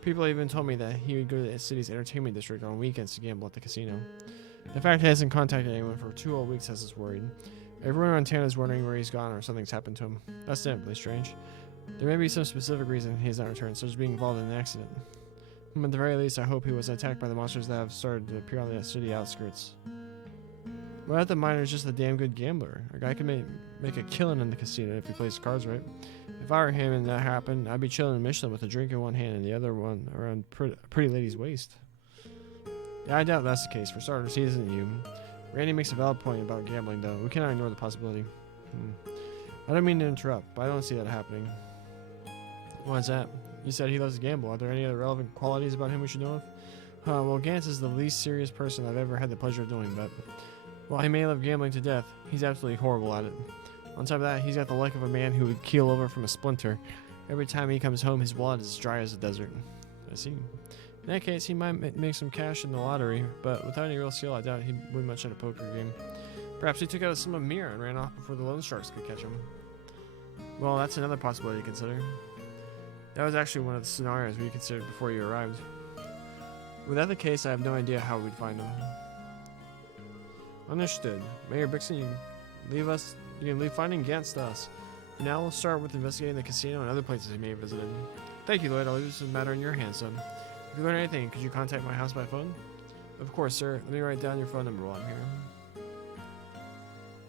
People even told me that he would go to the city's entertainment district on weekends to gamble at the casino. The fact he hasn't contacted anyone for 2 whole weeks has us worried. Everyone around town is wondering where he's gone or something's happened to him. That's definitely strange. There may be some specific reason he has not returned, such as being involved in an accident. At the very least, I hope he was attacked by the monsters that have started to appear on the city outskirts. What if the miner's just a damn good gambler? A guy can make a killing in the casino if he plays cards right. If I were him and that happened, I'd be chilling in Michelin with a drink in one hand and the other one around pretty lady's waist. Yeah, I doubt that's the case. For starters, he isn't you. Randy makes a valid point about gambling, though. We cannot ignore the possibility. I don't mean to interrupt, but I don't see that happening. Why's that? You said he loves to gamble. Are there any other relevant qualities about him we should know of? Well, Gantz is the least serious person I've ever had the pleasure of knowing, but while he may love gambling to death, he's absolutely horrible at it. On top of that, he's got the like of a man who would keel over from a splinter. Every time he comes home, his wallet is as dry as a desert. I see. In that case, he might make some cash in the lottery, but without any real skill, I doubt he'd win much at a poker game. Perhaps he took out a sum of Mira and ran off before the loan sharks could catch him. Well, that's another possibility to consider. That was actually one of the scenarios we considered before you arrived. Without the case, I have no idea how we'd find him. Understood. Mayor Bixon, you can leave finding Gantz to us. For now, we'll start with investigating the casino and other places he may have visited. Thank you, Lloyd. I'll leave this matter in your hands, son. If you learn anything, could you contact my house by phone? Of course, sir. Let me write down your phone number while I'm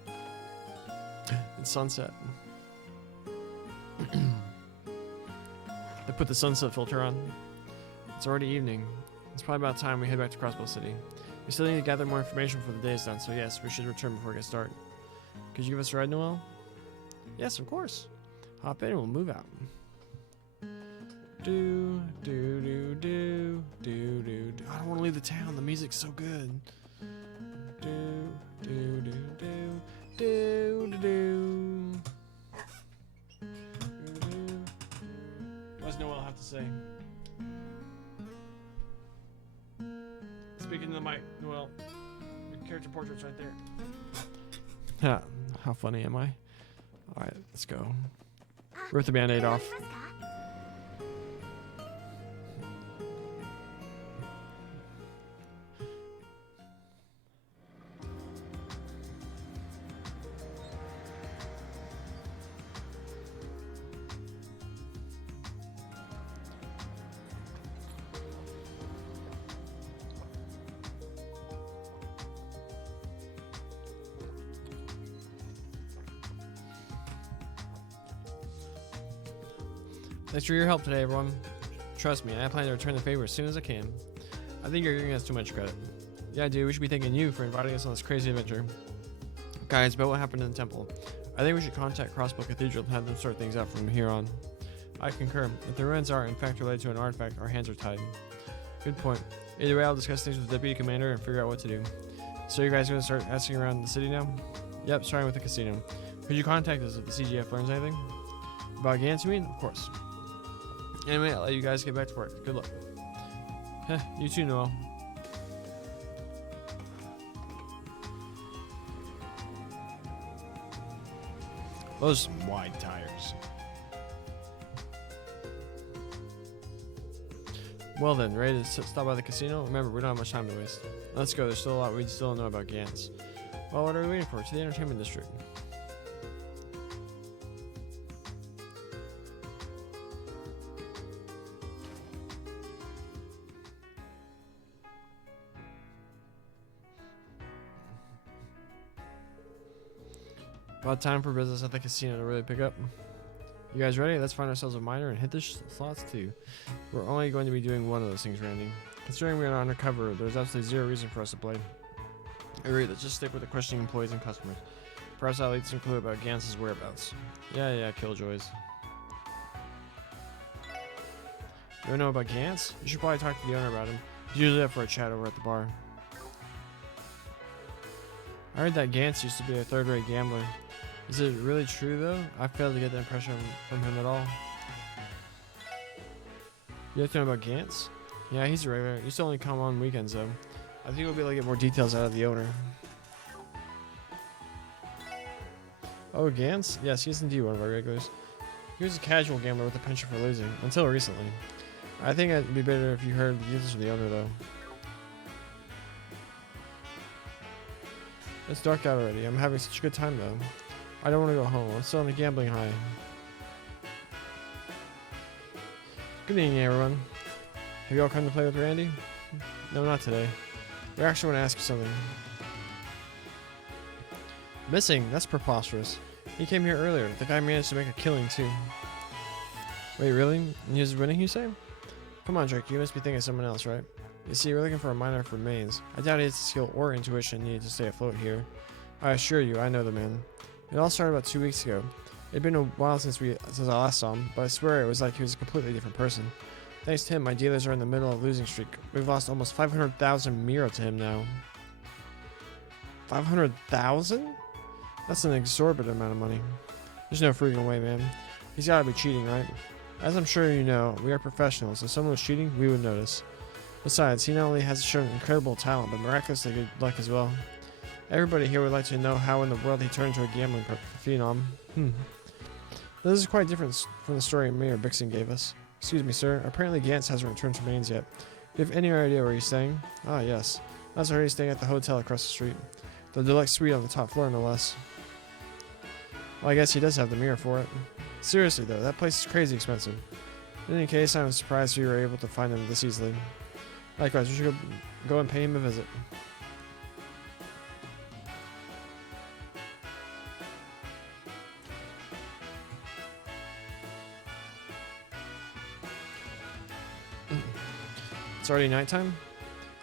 here. It's sunset. They put the sunset filter on. It's already evening. It's probably about time we head back to Crossbow City. We still need to gather more information before the day is done, so yes, we should return before we get started. Could you give us a ride, Noel? Yes, of course. Hop in and we'll move out. Do do do do do do. I don't want to leave the town. The music's so good. Do do do do do do do. What does Noel have to say? Speaking to the mic, Noel. Your character portrait's right there. Yeah, how funny am I? Alright, let's go. Rip the band-aid off. Thanks for your help today, everyone. Trust me, I plan to return the favor as soon as I can. I think you're giving us too much credit. Yeah, dude, we should be thanking you for inviting us on this crazy adventure. Guys, about what happened in the temple. I think we should contact Crossbow Cathedral and have them sort things out from here on. I concur. If the ruins are, in fact, related to an artifact, our hands are tied. Good point. Either way, I'll discuss things with the Deputy Commander and figure out what to do. So you guys are going to start asking around the city now? Yep, starting with the casino. Could you contact us if the CGF learns anything? About Gantz, you mean? Of course. Anyway, I'll let you guys get back to work. Good luck. Heh, you too, Noel. Those are some wide tires. Well then, ready to stop by the casino? Remember, we don't have much time to waste. Let's go, there's still a lot we still don't know about Gantz. Well, what are we waiting for? To the entertainment district. About time for business at the casino to really pick up. You guys ready? Let's find ourselves a miner and hit the slots too. We're only going to be doing one of those things, Randy. Considering we are undercover, there's absolutely zero reason for us to play. Agreed, let's just stick with the questioning employees and customers. Perhaps I'll lead some clue about Gantz's whereabouts. Yeah, Killjoys. You don't know about Gantz? You should probably talk to the owner about him. He's usually up for a chat over at the bar. I heard that Gantz used to be a third-rate gambler. Is it really true, though? I failed to get the impression from him at all. You have to know about Gantz? Yeah, he's a regular. He used to only come on weekends, though. I think we'll be able to get more details out of the owner. Oh, Gantz? Yes, he's indeed one of our regulars. He was a casual gambler with a penchant for losing, until recently. I think it'd be better if you heard the details from the owner, though. It's dark out already. I'm having such a good time, though. I don't want to go home. I'm still on the gambling high. Good evening, everyone. Have you all come to play with Randy? No, not today. We actually want to ask you something. Missing? That's preposterous. He came here earlier. The guy managed to make a killing, too. Wait, really? And he was winning, you say? Come on, Drake. You must be thinking of someone else, right? You see, we're looking for a miner for mains. I doubt he has the skill or intuition needed to stay afloat here. I assure you, I know the man. It all started about 2 weeks ago. It'd been a while since I last saw him, but I swear it was like he was a completely different person. Thanks to him, my dealers are in the middle of a losing streak. We've lost almost 500,000 Miro to him now. 500,000? That's an exorbitant amount of money. There's no freaking way, man. He's gotta be cheating, right? As I'm sure you know, we are professionals. If someone was cheating, we would notice. Besides, he not only has shown incredible talent, but miraculously good luck as well. Everybody here would like to know how in the world he turned into a gambling phenom. This is quite different from the story Mayor Bixen gave us. Excuse me, sir. Apparently Gantz hasn't returned to mains yet. Do you have any idea where he's staying? Ah, yes. That's where he's staying at the hotel across the street. The deluxe suite on the top floor, no less. Well, I guess he does have the mirror for it. Seriously, though, that place is crazy expensive. In any case, I'm surprised we were able to find him this easily. Likewise, we should go and pay him a visit. It's already nighttime?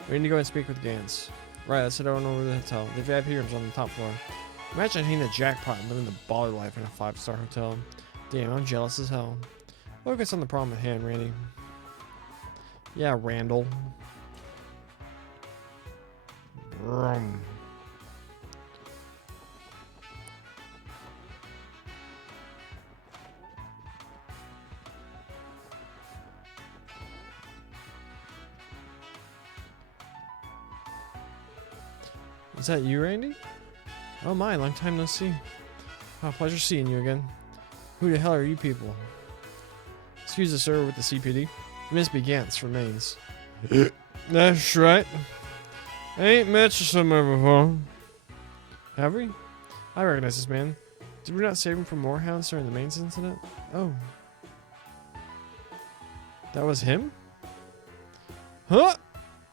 We need to go and speak with Gantz. Right, let's head on over to the hotel. The VIP room's on the top floor. Imagine hitting the jackpot and living the baller life in a 5-star hotel. Damn, I'm jealous as hell. Focus on the problem at hand, Randy. Yeah, Randall. Brum. Is that you, Randy? Oh my, long time no see. Oh, pleasure seeing you again. Who the hell are you people? Excuse us, sir, with the CPD. You must be Gantz from mains. That's right. I ain't met you somewhere before. Have we? I recognize this man. Did we not save him from Morehounds during the mains incident? Oh. That was him? Huh?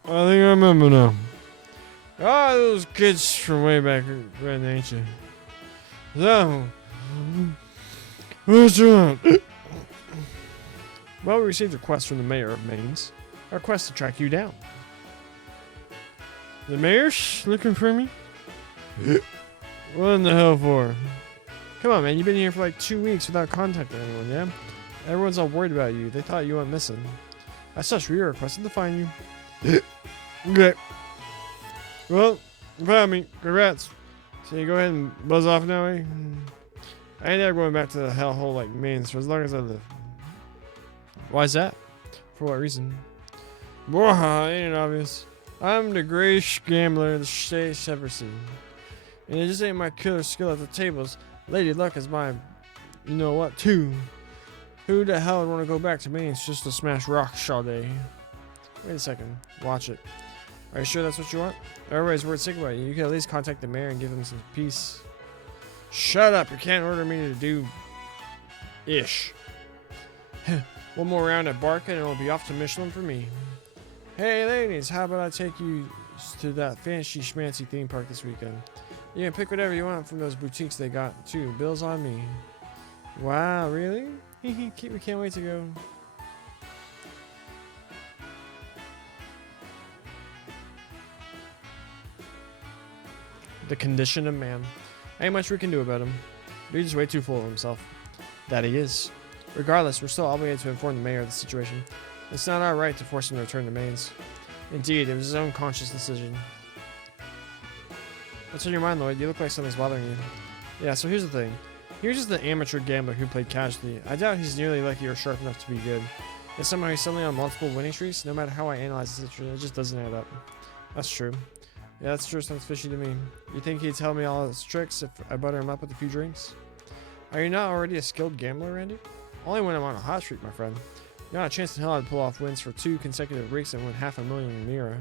I think I remember now. Ah, those kids from way back when, ain't you? So, what's wrong? Well, we received a request from the mayor of Mains. A request to track you down. The mayor's looking for me? What in the hell for? Come on, man. You've been here for like 2 weeks without contacting anyone, yeah? Everyone's all worried about you. They thought you went missing. As such, we requested to find you. Okay. Well, you found me. Congrats. So you go ahead and buzz off now, eh? I ain't ever going back to the hellhole like Mains for as long as I live. Why is that? For what reason? Boy, ain't it obvious? I'm the greatest gambler the state's ever seen. And it just ain't my killer skill at the tables. Lady Luck is my, you know what, too. Who the hell would want to go back to Mainz just to smash rocks all day? Wait a second. Watch it. Are you sure that's what you want? Everybody's worth sick about you. You can at least contact the mayor and give him some peace. Shut up. You can't order me to do ish. One more round at Barca and it'll be off to Michelin for me. Hey ladies, how about I take you to that fancy schmancy theme park this weekend? You can pick whatever you want from those boutiques they got too. Bill's on me. Wow, really? We can't wait to go. The condition of man. Ain't much we can do about him. Dude's just way too full of himself. That he is. Regardless, we're still obligated to inform the mayor of the situation. It's not our right to force him to return to Mainz. Indeed, it was his own conscious decision. What's on your mind, Lloyd? You look like something's bothering you. Yeah, so here's the thing. Here's just the amateur gambler who played casually. I doubt he's nearly lucky or sharp enough to be good. And somehow he's suddenly on multiple winning streaks. No matter how I analyze the situation, it just doesn't add up. That's true. Yeah, that's sure sounds fishy to me. You think he'd tell me all his tricks if I butter him up with a few drinks? Are you not already a skilled gambler, Randy? Only when I'm on a hot streak, my friend. Not a chance in hell I'd pull off wins for 2 consecutive weeks and win $500,000 in Mira.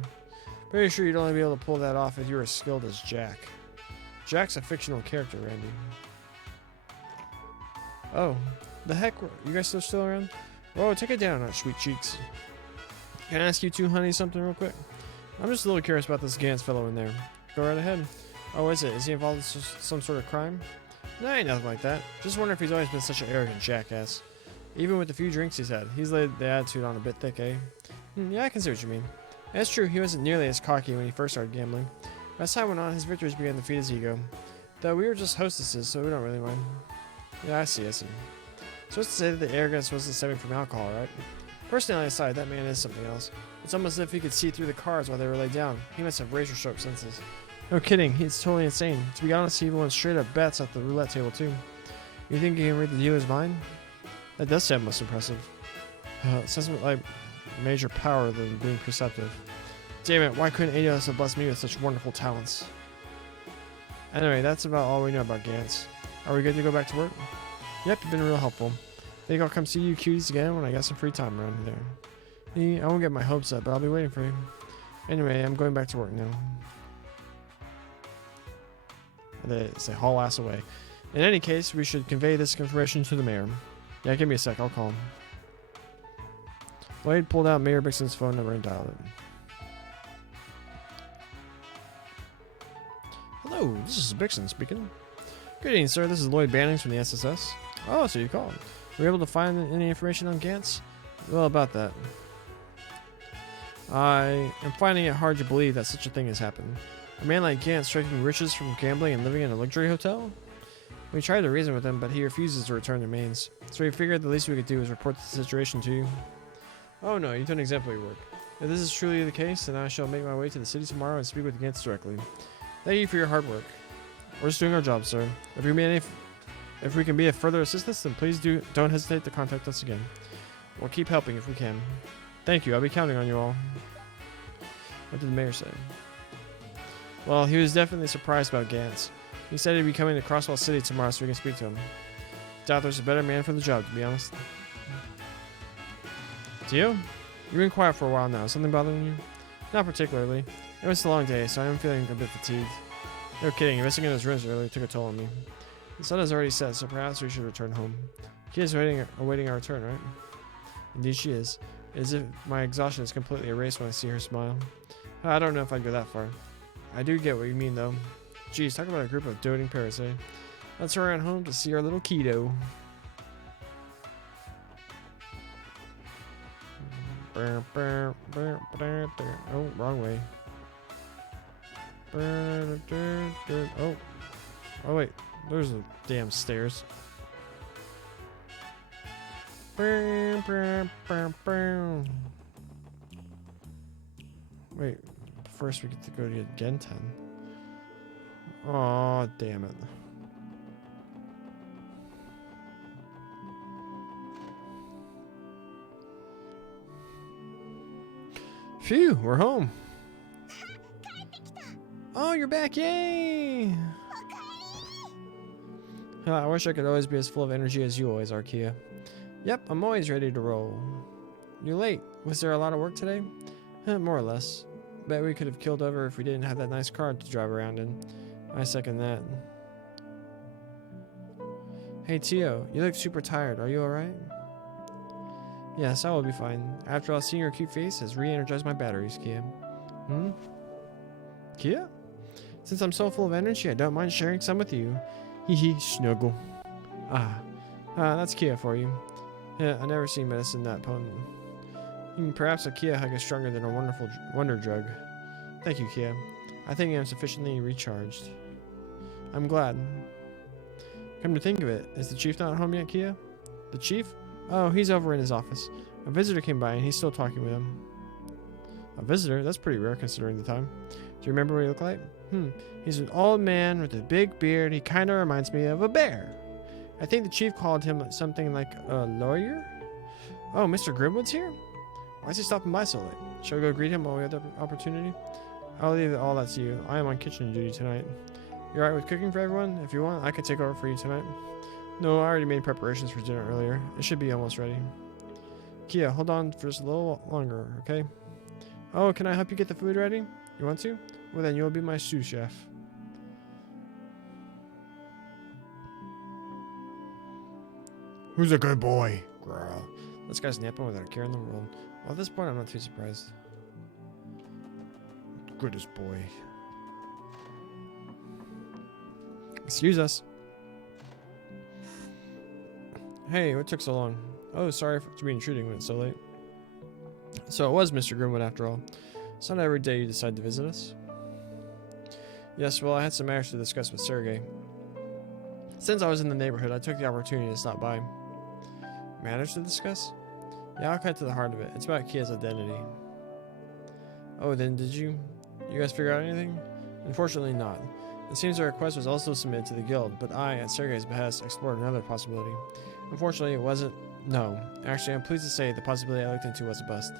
Pretty sure you'd only be able to pull that off if you were as skilled as Jack. Jack's a fictional character, Randy. Oh, the heck? You guys still around? Whoa, take it down, sweet cheeks. Can I ask you two, honey, something real quick? I'm just a little curious about this Gans fellow in there. Go right ahead. Oh, is it? Is he involved in some sort of crime? No, ain't nothing like that. Just wonder if he's always been such an arrogant jackass. Even with the few drinks he's had, he's laid the attitude on a bit thick, eh? Yeah, I can see what you mean. That's true, he wasn't nearly as cocky when he first started gambling. As time went on, his victories began to feed his ego. Though we were just hostesses, so we don't really mind. Yeah, I see. So it's to say that the arrogance wasn't stemming from alcohol, right? Personality aside, that man is something else. It's almost as if he could see through the cards while they were laid down. He must have razor-sharp senses. No kidding, he's totally insane. To be honest, he even went straight up bets at the roulette table too. You think he can read the dealer's mind? That does sound most impressive. It sounds like major power than being perceptive. Damn it, why couldn't any of us have blessed me with such wonderful talents? Anyway, that's about all we know about Gans. Are we good to go back to work? Yep, you've been real helpful. Think I'll come see you cuties again when I got some free time around there. I won't get my hopes up, but I'll be waiting for you. Anyway, I'm going back to work now. They say haul ass away. In any case, we should convey this information to the mayor. Yeah, give me a sec, I'll call him. Lloyd pulled out Mayor Bixon's phone number and dialed it. Hello, this is Bixon speaking. Good evening, sir. This is Lloyd Bannings from the SSS. Oh, so you called. Were you able to find any information on Gantz? Well, about that. I am finding it hard to believe that such a thing has happened. A man like Gantz striking riches from gambling and living in a luxury hotel? We tried to reason with him, but he refuses to return to Mainz. So we figured the least we could do is report the situation to you. Oh no, you've done exemplary work. If this is truly the case, then I shall make my way to the city tomorrow and speak with Gantz directly. Thank you for your hard work. We're just doing our job, sir. If we can be of further assistance, then please don't hesitate to contact us again. We'll keep helping if we can. Thank you. I'll be counting on you all. What did the mayor say? Well, he was definitely surprised about Gantz. He said he'd be coming to Crosswell City tomorrow so we can speak to him. Doubt there's a better man for the job, to be honest. Do you? You've been quiet for a while now. Something bothering you? Not particularly. It was a long day, so I am feeling a bit fatigued. No kidding, missing in his rooms earlier took a toll on me. The sun has already set, so perhaps we should return home. She is awaiting our return, right? Indeed she is. It is as if my exhaustion is completely erased when I see her smile. I don't know if I'd go that far. I do get what you mean, though. Geez, talk about a group of doting parrots, eh? Let's hurry on home to see our little Keto. Oh, wrong way. Oh wait, there's the damn stairs. Wait, first we get to go to get Genten. Oh, damn it. Phew, we're home. Oh, you're back, yay! I wish I could always be as full of energy as you always are, Kia. Yep, I'm always ready to roll. You're late. Was there a lot of work today? More or less. Bet we could have killed over if we didn't have that nice car to drive around in. I second that. Hey, Tio, you look super tired. Are you alright? Yes, I will be fine. After all, seeing your cute face has re-energized my batteries, Kia. Kia? Since I'm so full of energy, I don't mind sharing some with you. Hee hee, snuggle. That's Kia for you. Yeah, I never seen medicine that potent. Perhaps a Kia hug is stronger than a wonderful wonder drug. Thank you, Kia. I think I'm sufficiently recharged. I'm glad. Come to think of it, is the chief not home yet, Kia? The chief? Oh, he's over in his office. A visitor came by and he's still talking with him. A visitor? That's pretty rare considering the time. Do you remember what he looked like? He's an old man with a big beard. He kind of reminds me of a bear. I think the chief called him something like a lawyer? Oh, Mr. Grimwood's here? Why is he stopping by so late? Shall we go greet him while we have the opportunity? I'll leave all that to you. I am on kitchen duty tonight. You alright with cooking for everyone? If you want, I could take over for you tonight. No, I already made preparations for dinner earlier. It should be almost ready. Kia, hold on for just a little longer, okay? Oh, can I help you get the food ready? You want to? Well then, you'll be my sous chef. Who's a good boy? Girl. This guy's napping without a care in the world. Well, at this point, I'm not too surprised. Goodest boy. Excuse us. Hey, what took so long? Oh, sorry to be intruding when it's so late. So it was Mr. Grimwood after all. It's not every day you decide to visit us. Yes, well, I had some matters to discuss with Sergey. Since I was in the neighborhood, I took the opportunity to stop by. Matters to discuss? Yeah, I'll cut to the heart of it. It's about Kia's identity. Oh, then did you guys figure out anything? Unfortunately not. It seems a request was also submitted to the guild, but I, at Sergey's behest, explored another possibility. Unfortunately, it wasn't. No. Actually, I'm pleased to say the possibility I looked into was a bust.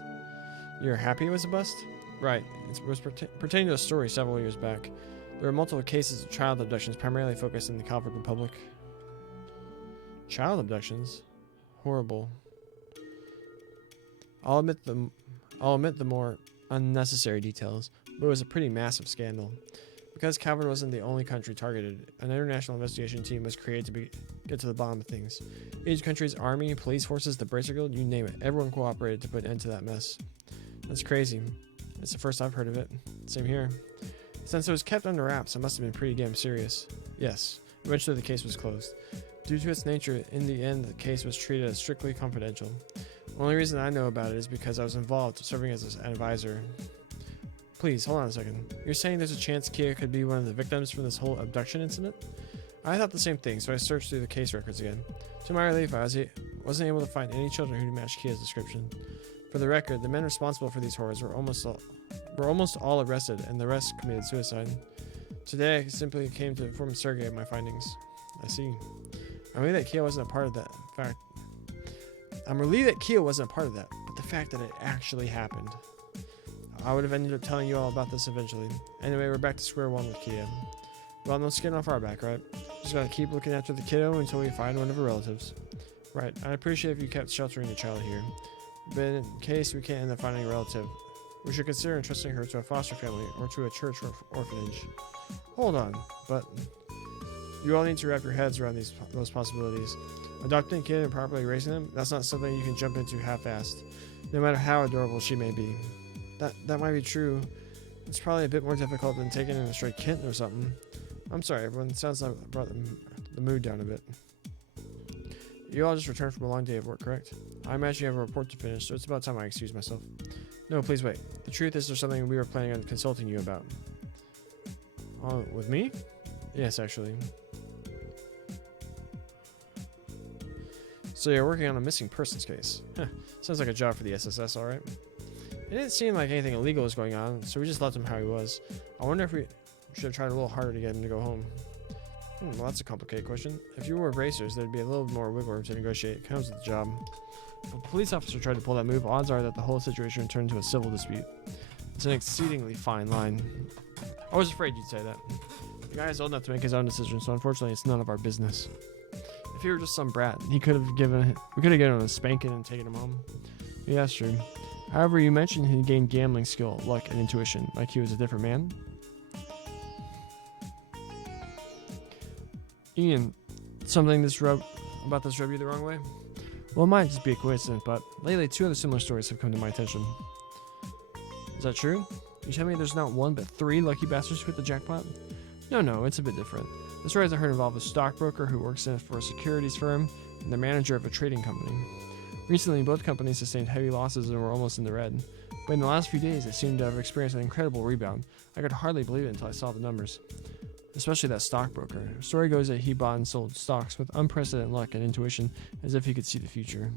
You're happy it was a bust? Right. It was pertaining to a story several years back. There were multiple cases of child abductions, primarily focused in the Calvert Republic. Child abductions? Horrible. I'll omit the more unnecessary details, but it was a pretty massive scandal. Because Calvert wasn't the only country targeted, an international investigation team was created to get to the bottom of things. Each country's army, police forces, the Bracer Guild, you name it, everyone cooperated to put an end to that mess. That's crazy. It's the first I've heard of it. Same here. Since it was kept under wraps, it must have been pretty damn serious. Yes, eventually the case was closed. Due to its nature, in the end, the case was treated as strictly confidential. The only reason I know about it is because I was involved, serving as an advisor. Please, hold on a second. You're saying there's a chance Kia could be one of the victims from this whole abduction incident? I thought the same thing, so I searched through the case records again. To my relief, I wasn't able to find any children who matched Kia's description. For the record, the men responsible for these horrors were almost all arrested, and the rest committed suicide. Today, I simply came to inform Sergey of my findings. I see. I'm relieved that Kia wasn't a part of that. I'm relieved that Kia wasn't a part of that, but the fact that it actually happened. I would have ended up telling you all about this eventually. Anyway, we're back to square one with Kia. Well, no skin off our back, right? Just gotta keep looking after the kiddo until we find one of her relatives. Right, I'd appreciate if you kept sheltering the child here. But in case we can't end up finding a relative, we should consider entrusting her to a foster family or to a church or orphanage. Hold on, but you all need to wrap your heads around those possibilities. Adopting a kid and properly raising them, that's not something you can jump into half-assed, no matter how adorable she may be. That might be true. It's probably a bit more difficult than taking in a stray kitten or something. I'm sorry, everyone. It sounds like I brought the mood down a bit. You all just returned from a long day of work, correct? I imagine you have a report to finish, so it's about time I excuse myself. No, please wait. The truth is there's something we were planning on consulting you about. With me? Yes, actually. So you're working on a missing persons case. Sounds like a job for the SSS, alright? It didn't seem like anything illegal was going on, so we just left him how he was. I wonder if we should have tried a little harder to get him to go home. Well, that's a complicated question. If you were bracers, there'd be a little more wiggle room to negotiate. It comes with the job. If a police officer tried to pull that move, odds are that the whole situation would turn into a civil dispute. It's an exceedingly fine line. I was afraid you'd say that. The guy is old enough to make his own decisions, so unfortunately it's none of our business. If he were just some brat, we could have given him a spanking and taken him home. Yeah, that's true. However, you mentioned he gained gambling skill, luck, and intuition, like he was a different man. Ian, something about this rub you the wrong way? Well, it might just be a coincidence, but lately 2 other similar stories have come to my attention. Is that true? You tell me there's not 1 but 3 lucky bastards who hit the jackpot? No, it's a bit different. The stories I heard involve a stockbroker who works for a securities firm and the manager of a trading company. Recently, both companies sustained heavy losses and were almost in the red. But in the last few days, they seem to have experienced an incredible rebound. I could hardly believe it until I saw the numbers. Especially that stockbroker. The story goes that he bought and sold stocks with unprecedented luck and intuition, as if he could see the future.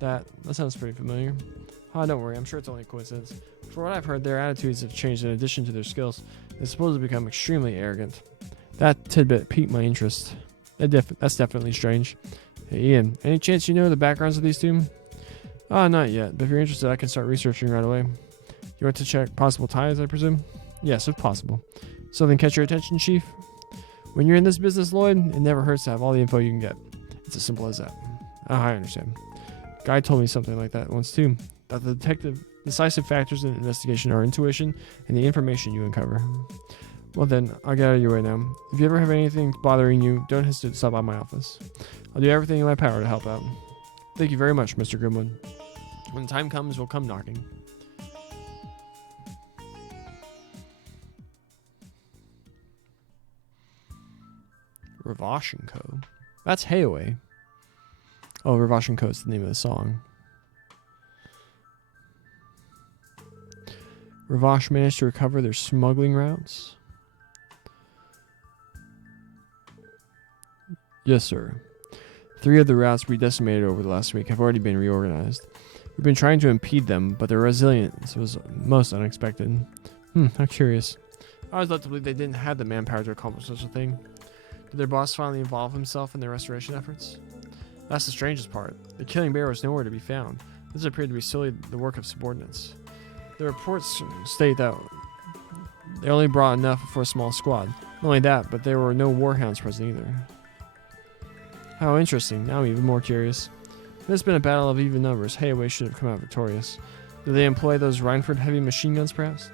That sounds pretty familiar. Don't worry, I'm sure it's only a coincidence. For what I've heard, their attitudes have changed in addition to their skills. They supposedly become extremely arrogant. That tidbit piqued my interest. That's definitely strange. Hey Ian, any chance you know the backgrounds of these 2? Not yet, but if you're interested, I can start researching right away. You want to check possible ties, I presume? Yes, if possible. Something catch your attention, Chief? When you're in this business, Lloyd, it never hurts to have all the info you can get. It's as simple as that. I understand. Guy told me something like that once too. That the decisive factors in an investigation are intuition and the information you uncover. Well then, I'll get out of your way now. If you ever have anything bothering you, don't hesitate to stop by my office. I'll do everything in my power to help out. Thank you very much, Mr. Grimwood. When the time comes, we'll come knocking. Ravash & Co. That's Heiwei. Oh, Ravash & Co. is the name of the song. Ravash managed to recover their smuggling routes. Yes, sir. 3 of the routes we decimated over the last week have already been reorganized. We've been trying to impede them, but their resilience was most unexpected. How curious. I was led to believe they didn't have the manpower to accomplish such a thing. Did their boss finally involve himself in their restoration efforts? That's the strangest part. The killing bear was nowhere to be found. This appeared to be solely the work of subordinates. The reports state that they only brought enough for a small squad. Not only that, but there were no warhounds present either. How interesting. Now I'm even more curious. If it's been a battle of even numbers, Heiwei should have come out victorious. Did they employ those Reinford heavy machine guns, perhaps?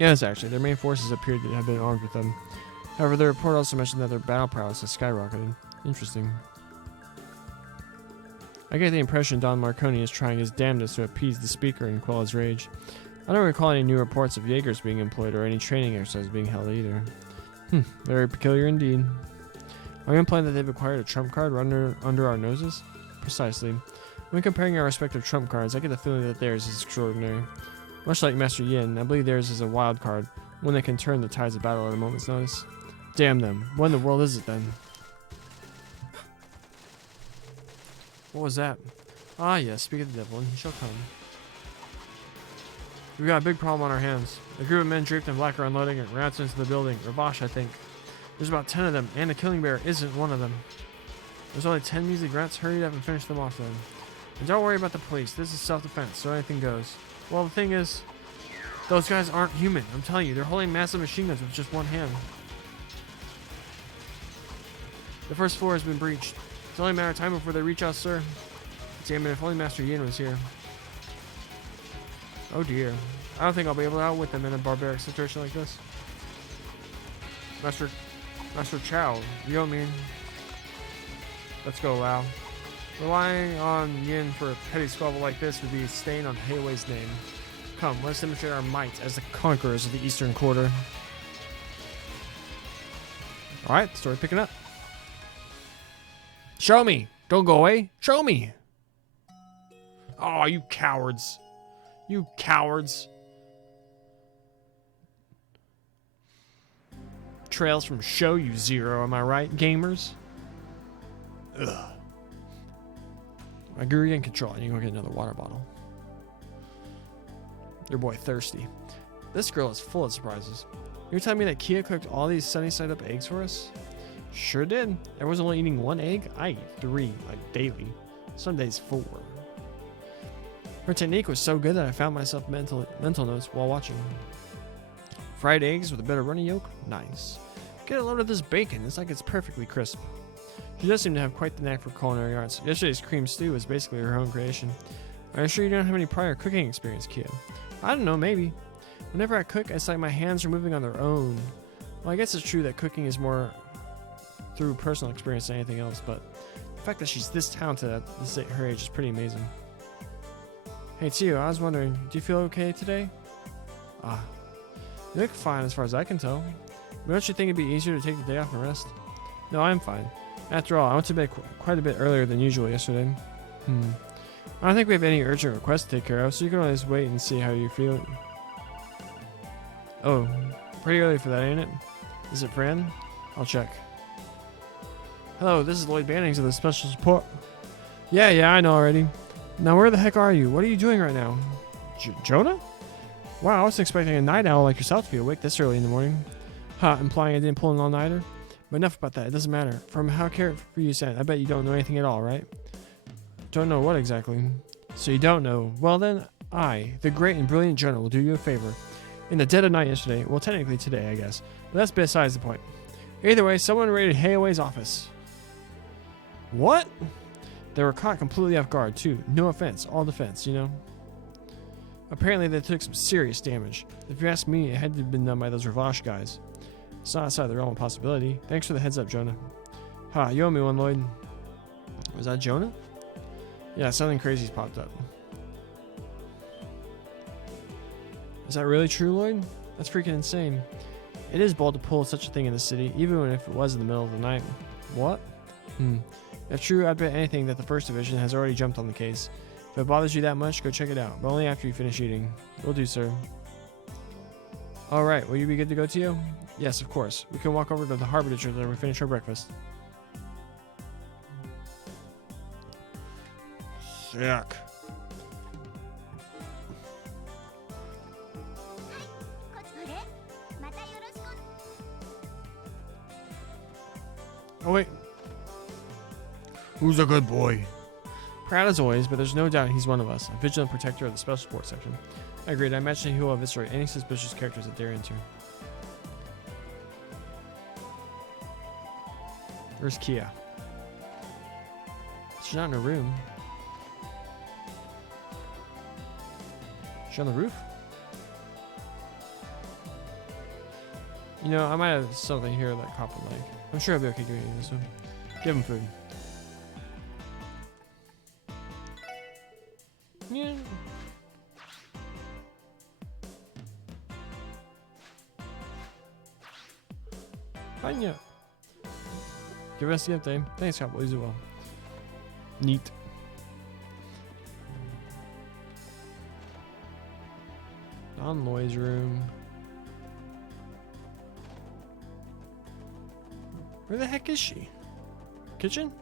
Yes, actually. Their main forces appeared to have been armed with them. However, the report also mentioned that their battle prowess has skyrocketed. Interesting. I get the impression Don Marconi is trying his damnedest to appease the speaker and quell his rage. I don't recall any new reports of Jaegers being employed or any training exercises being held either. Very peculiar indeed. Are you implying that they've acquired a trump card under our noses? Precisely. When comparing our respective trump cards, I get the feeling that theirs is extraordinary. Much like Master Yin, I believe theirs is a wild card, one that can turn the tides of battle at a moment's notice. Damn them. What in the world is it then? What was that? Ah, yes, speak of the devil, and he shall come. We've got a big problem on our hands. A group of men draped in black are unloading and routes into the building. Ravash, I think. There's about 10 of them, and the killing bear isn't one of them. There's only 10 measly rats. Hurry up and finish them off then. And don't worry about the police. This is self-defense, so anything goes. Well, the thing is, those guys aren't human. I'm telling you, they're holding massive machine guns with just one hand. The first floor has been breached. It's only a matter of time before they reach us, sir. Damn it, if only Master Yin was here. Oh dear. I don't think I'll be able to outwit them in a barbaric situation like this. Master Chow, you don't mean... Let's go, Lao. Relying on Yin for a petty squabble like this would be a stain on Heiwei's name. Come, let's demonstrate our might as the conquerors of the Eastern Quarter. Alright, story picking up. Show me! Don't go away! Show me! Oh, you cowards. You cowards. Trails from Show You Zero, am I right, gamers? Ugh. My guru in control. I need to go get another water bottle. Your boy thirsty. This girl is full of surprises. You're telling me that Kia cooked all these sunny side up eggs for us? Sure did. Everyone's only eating 1 egg? I eat 3, like daily. Some days 4. Her technique was so good that I found myself mental notes while watching. Fried eggs with a bit of runny yolk? Nice. Get a load of this bacon. It's like it's perfectly crisp. She does seem to have quite the knack for culinary arts. Yesterday's cream stew was basically her own creation. Are you sure you don't have any prior cooking experience, Kia? I don't know, maybe. Whenever I cook, it's like my hands are moving on their own. Well, I guess it's true that cooking is more through personal experience than anything else, but the fact that she's this talented at her age is pretty amazing. Hey, Tio, I was wondering, do you feel okay today? Ah, you look fine as far as I can tell. But don't you think it'd be easier to take the day off and rest? No, I'm fine. After all, I went to bed quite a bit earlier than usual yesterday. I don't think we have any urgent requests to take care of, so you can always wait and see how you feel. Oh, pretty early for that, ain't it? Is it Fran? I'll check. Hello, this is Lloyd Bannings of the Special Support. Yeah, I know already. Now where the heck are you? What are you doing right now? Jonah? Wow, I wasn't expecting a night owl like yourself to be awake this early in the morning. Implying I didn't pull an all-nighter? But enough about that, it doesn't matter. From how carefree you sound, I bet you don't know anything at all, right? Don't know what exactly? So you don't know. Well then, I, the great and brilliant Jonah, will do you a favor. In the dead of night yesterday, well technically today I guess, but that's besides the point. Either way, someone raided Hayaway's office. What? They were caught completely off guard too. No offense, all defense, you know? Apparently they took some serious damage. If you ask me, it had to have been done by those Ravash guys. It's not outside the realm of possibility. Thanks for the heads up, Jonah. You owe me one, Lloyd. Was that Jonah? Yeah, something crazy's popped up. Is that really true, Lloyd? That's freaking insane. It is bold to pull such a thing in the city, even if it was in the middle of the night. What? If true, I'd bet anything that the 1st Division has already jumped on the case. If it bothers you that much, go check it out, but only after you finish eating. Will do, sir. Alright, will you be good to go, Tio? Yes, of course. We can walk over to the Harbor District when we finish our breakfast. Sick. Oh wait. Who's a good boy? Proud as always, but there's no doubt he's one of us, a vigilant protector of the special sports section. I agreed. I imagine he will eviscerate any suspicious characters that dare enter. Where's Kia? She's not in her room. She's on the roof? You know, I might have something here that Cop would like. I'm sure I'll be okay doing this one. Give him food. Yeah. Fine, yeah. Give us the update. Thanks, Cop. Please do well. Neat. Don Loy's room. Where the heck is she? Kitchen?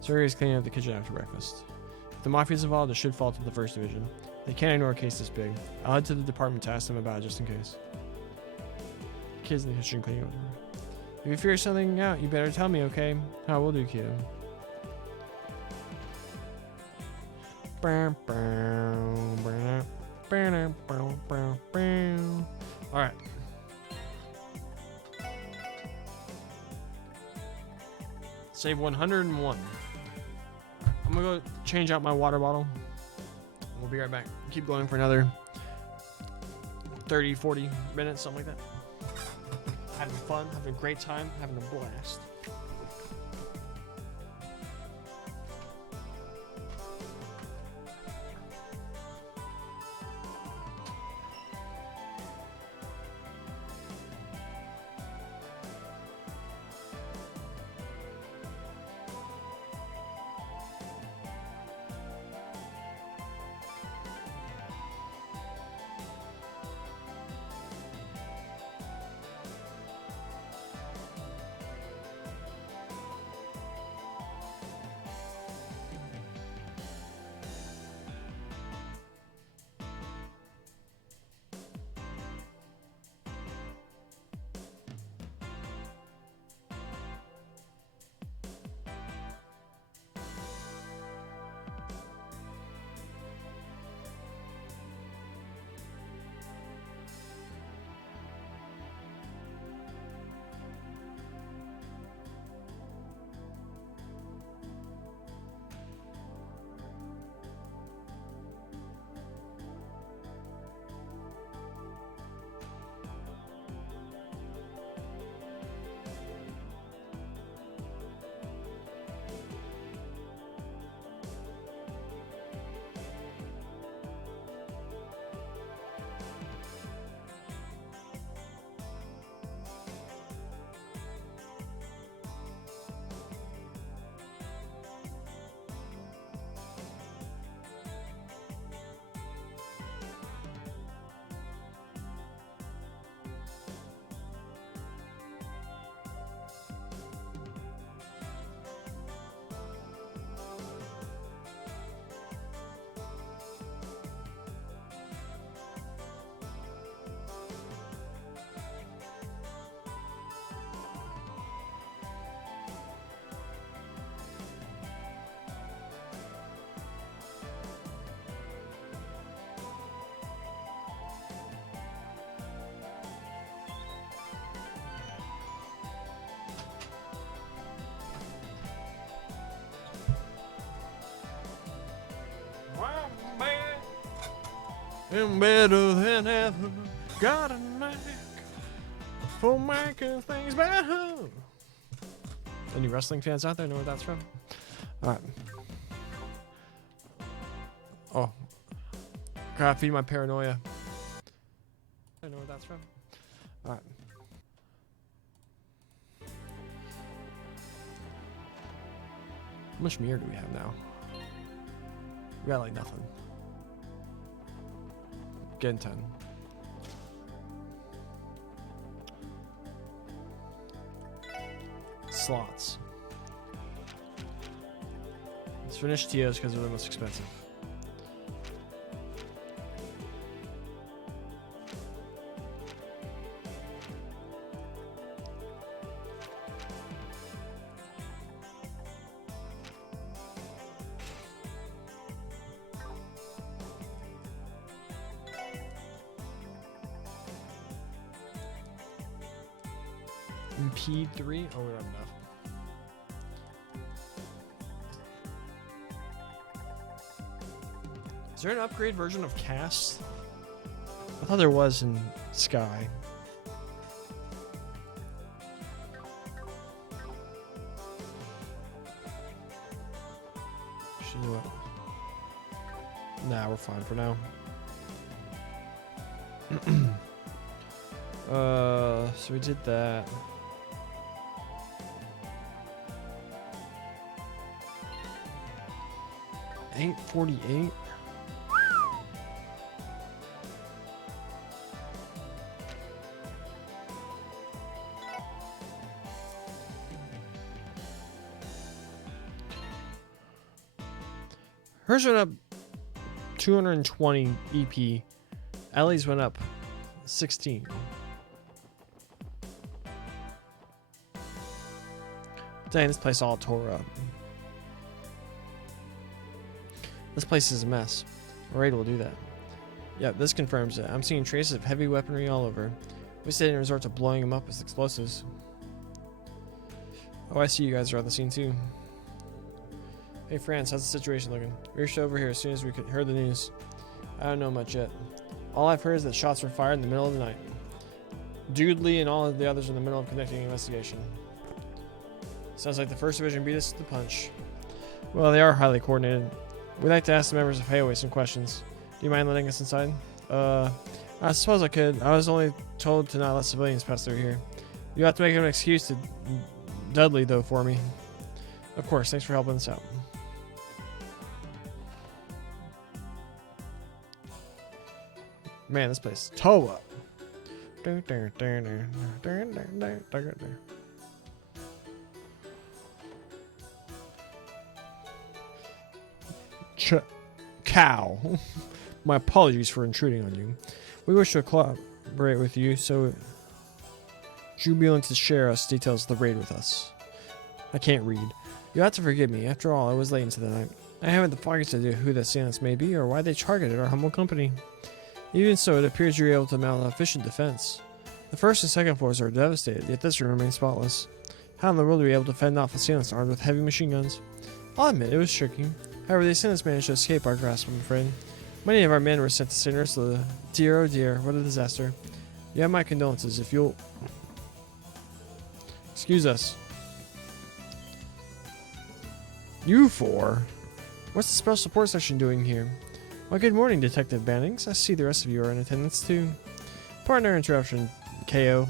Suri is cleaning up the kitchen after breakfast. If the Mafia's involved, it should fall to the 1st Division. They can't ignore a case this big. I'll head to the department to ask them about it just in case. Kids in the kitchen cleaning up. If you figure something out, you better tell me, okay? How will do, kiddo. Alright. Save 101. I'm gonna go change out my water bottle. We'll be right back. Keep going for another 30, 40 minutes, something like that. Having fun, having a great time, having a blast. And better than ever. Got a knack for making things better. Any wrestling fans out there know where that's from? Alright. Oh. Gotta feed my paranoia. I know where that's from. Alright. How much mirror do we have now? We got like nothing. Getting 10. Slots. Let's finish TOs because they're the most expensive. P3? Oh, we don't have enough. Is there an upgrade version of Cast? I thought there was in Sky. Actually, you know what? Nah, we're fine for now. So we did that. $848. Hers went up 220 EP. Ellie's went up 16. Dang, this place all tore up. This place is a mess. A raid will do that. Yep, this confirms it. I'm seeing traces of heavy weaponry all over. We didn't resort to blowing them up with explosives. Oh, I see you guys are on the scene too. Hey France, how's the situation looking? We rushed over here as soon as we heard the news. I don't know much yet. All I've heard is that shots were fired in the middle of the night. Dude Lee and all of the others are in the middle of conducting an investigation. Sounds like the 1st Division beat us to the punch. Well, they are highly coordinated. We'd like to ask the members of Hayway some questions. Do you mind letting us inside? I suppose I could. I was only told to not let civilians pass through here. You have to make an excuse to Dudley, though, for me. Of course, thanks for helping us out. Man, this place is toe up. Cow. My apologies for intruding on you. We wish to collaborate with you, so would you be willing to share us details of the raid with us? I can't read. You'll have to forgive me. After all, I was late into the night. I haven't the foggiest idea who the assailants may be or why they targeted our humble company. Even so, it appears you're able to mount an efficient defense. The 1st and 2nd floors are devastated, yet this room remains spotless. How in the world are we able to fend off assailants armed with heavy machine guns? I'll admit, it was tricky. However, the assailants managed to escape our grasp, I'm afraid. Many of our men were sent to St. Ursula. Dear, oh dear, what a disaster. You have my condolences if you'll... Excuse us. You four? What's the special support section doing here? Well, good morning, Detective Bannings. I see the rest of you are in attendance too. Partner interruption, KO.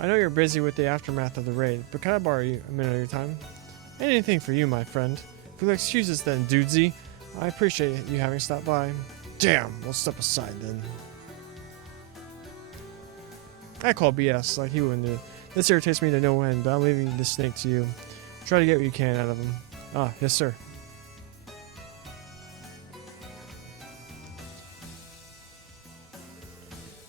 I know you're busy with the aftermath of the raid, but can I borrow you a minute of your time? Anything for you, my friend. If you'll excuse us then, dudesy. I appreciate you having stopped by. Damn, we'll step aside then. I call BS like he wouldn't do. This irritates me to no end, but I'm leaving this snake to you. Try to get what you can out of him. Ah, yes sir.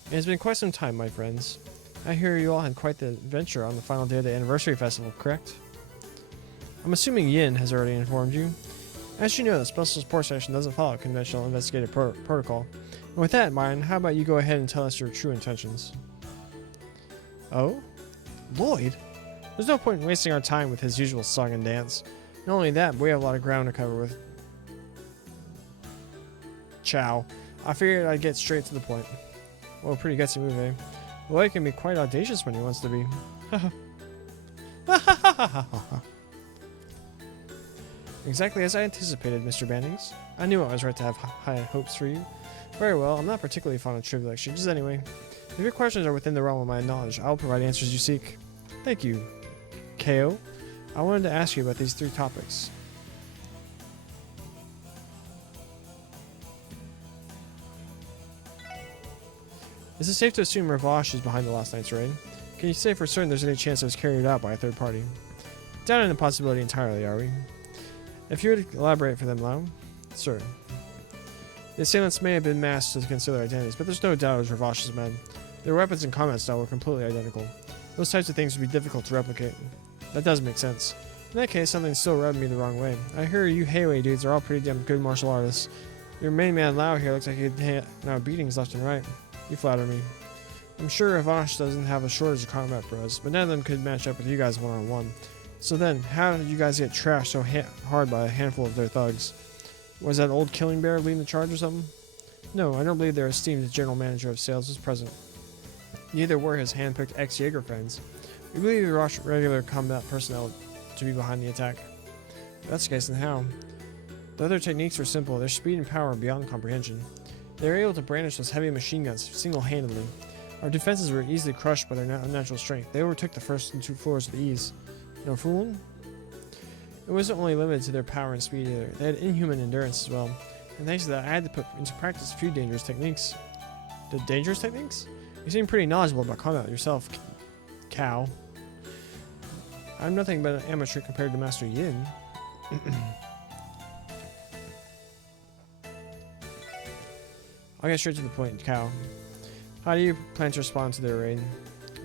It has been quite some time, my friends. I hear you all had quite the adventure on the final day of the anniversary festival, correct? I'm assuming Yin has already informed you. As you know, the special support section doesn't follow conventional investigative protocol. And with that in mind, how about you go ahead and tell us your true intentions? Oh? Lloyd? There's no point in wasting our time with his usual song and dance. Not only that, but we have a lot of ground to cover with. Chow. I figured I'd get straight to the point. Well, pretty gutsy move, eh? Well, he can be quite audacious when he wants to be. Exactly as I anticipated, Mr. Bannings. I knew I was right to have high hopes for you. Very well, I'm not particularly fond of trivial exchanges anyway. If your questions are within the realm of my knowledge, I'll provide answers you seek. Thank you, KO. I wanted to ask you about these 3 topics. Is it safe to assume Ravash is behind the last night's raid? Can you say for certain there's any chance it was carried out by a third party? Doubting the possibility entirely, are we? If you would elaborate for them, Lau? Sir. The assailants may have been masked to conceal their identities, but there's no doubt it was Ravash's men. Their weapons and combat style were completely identical. Those types of things would be difficult to replicate. That does make sense. In that case, something still rubbed me the wrong way. I hear you Heiwei dudes are all pretty damn good martial artists. Your main man Lau here looks like he'd hand out beatings left and right. You flatter me. I'm sure Ravash doesn't have a shortage of combat bros, but none of them could match up with you guys one-on-one. So then, how did you guys get trashed so hard by a handful of their thugs? Was that old Killing Bear leading the charge or something? No, I don't believe their esteemed general manager of sales was present. Neither were his hand-picked ex-Jaeger friends. We believe the regular combat personnel to be behind the attack. If that's the case, then how? The other techniques were simple. Their speed and power are beyond comprehension. They were able to brandish those heavy machine guns single-handedly. Our defenses were easily crushed by their unnatural strength. They overtook the first and 2 floors with ease. No fooling? It wasn't only limited to their power and speed either. They had inhuman endurance as well. And thanks to that, I had to put into practice a few dangerous techniques. The dangerous techniques? You seem pretty knowledgeable about combat yourself, Cow. I'm nothing but an amateur compared to Master Yin. I'll get straight to the point, Cow. How do you plan to respond to their raid?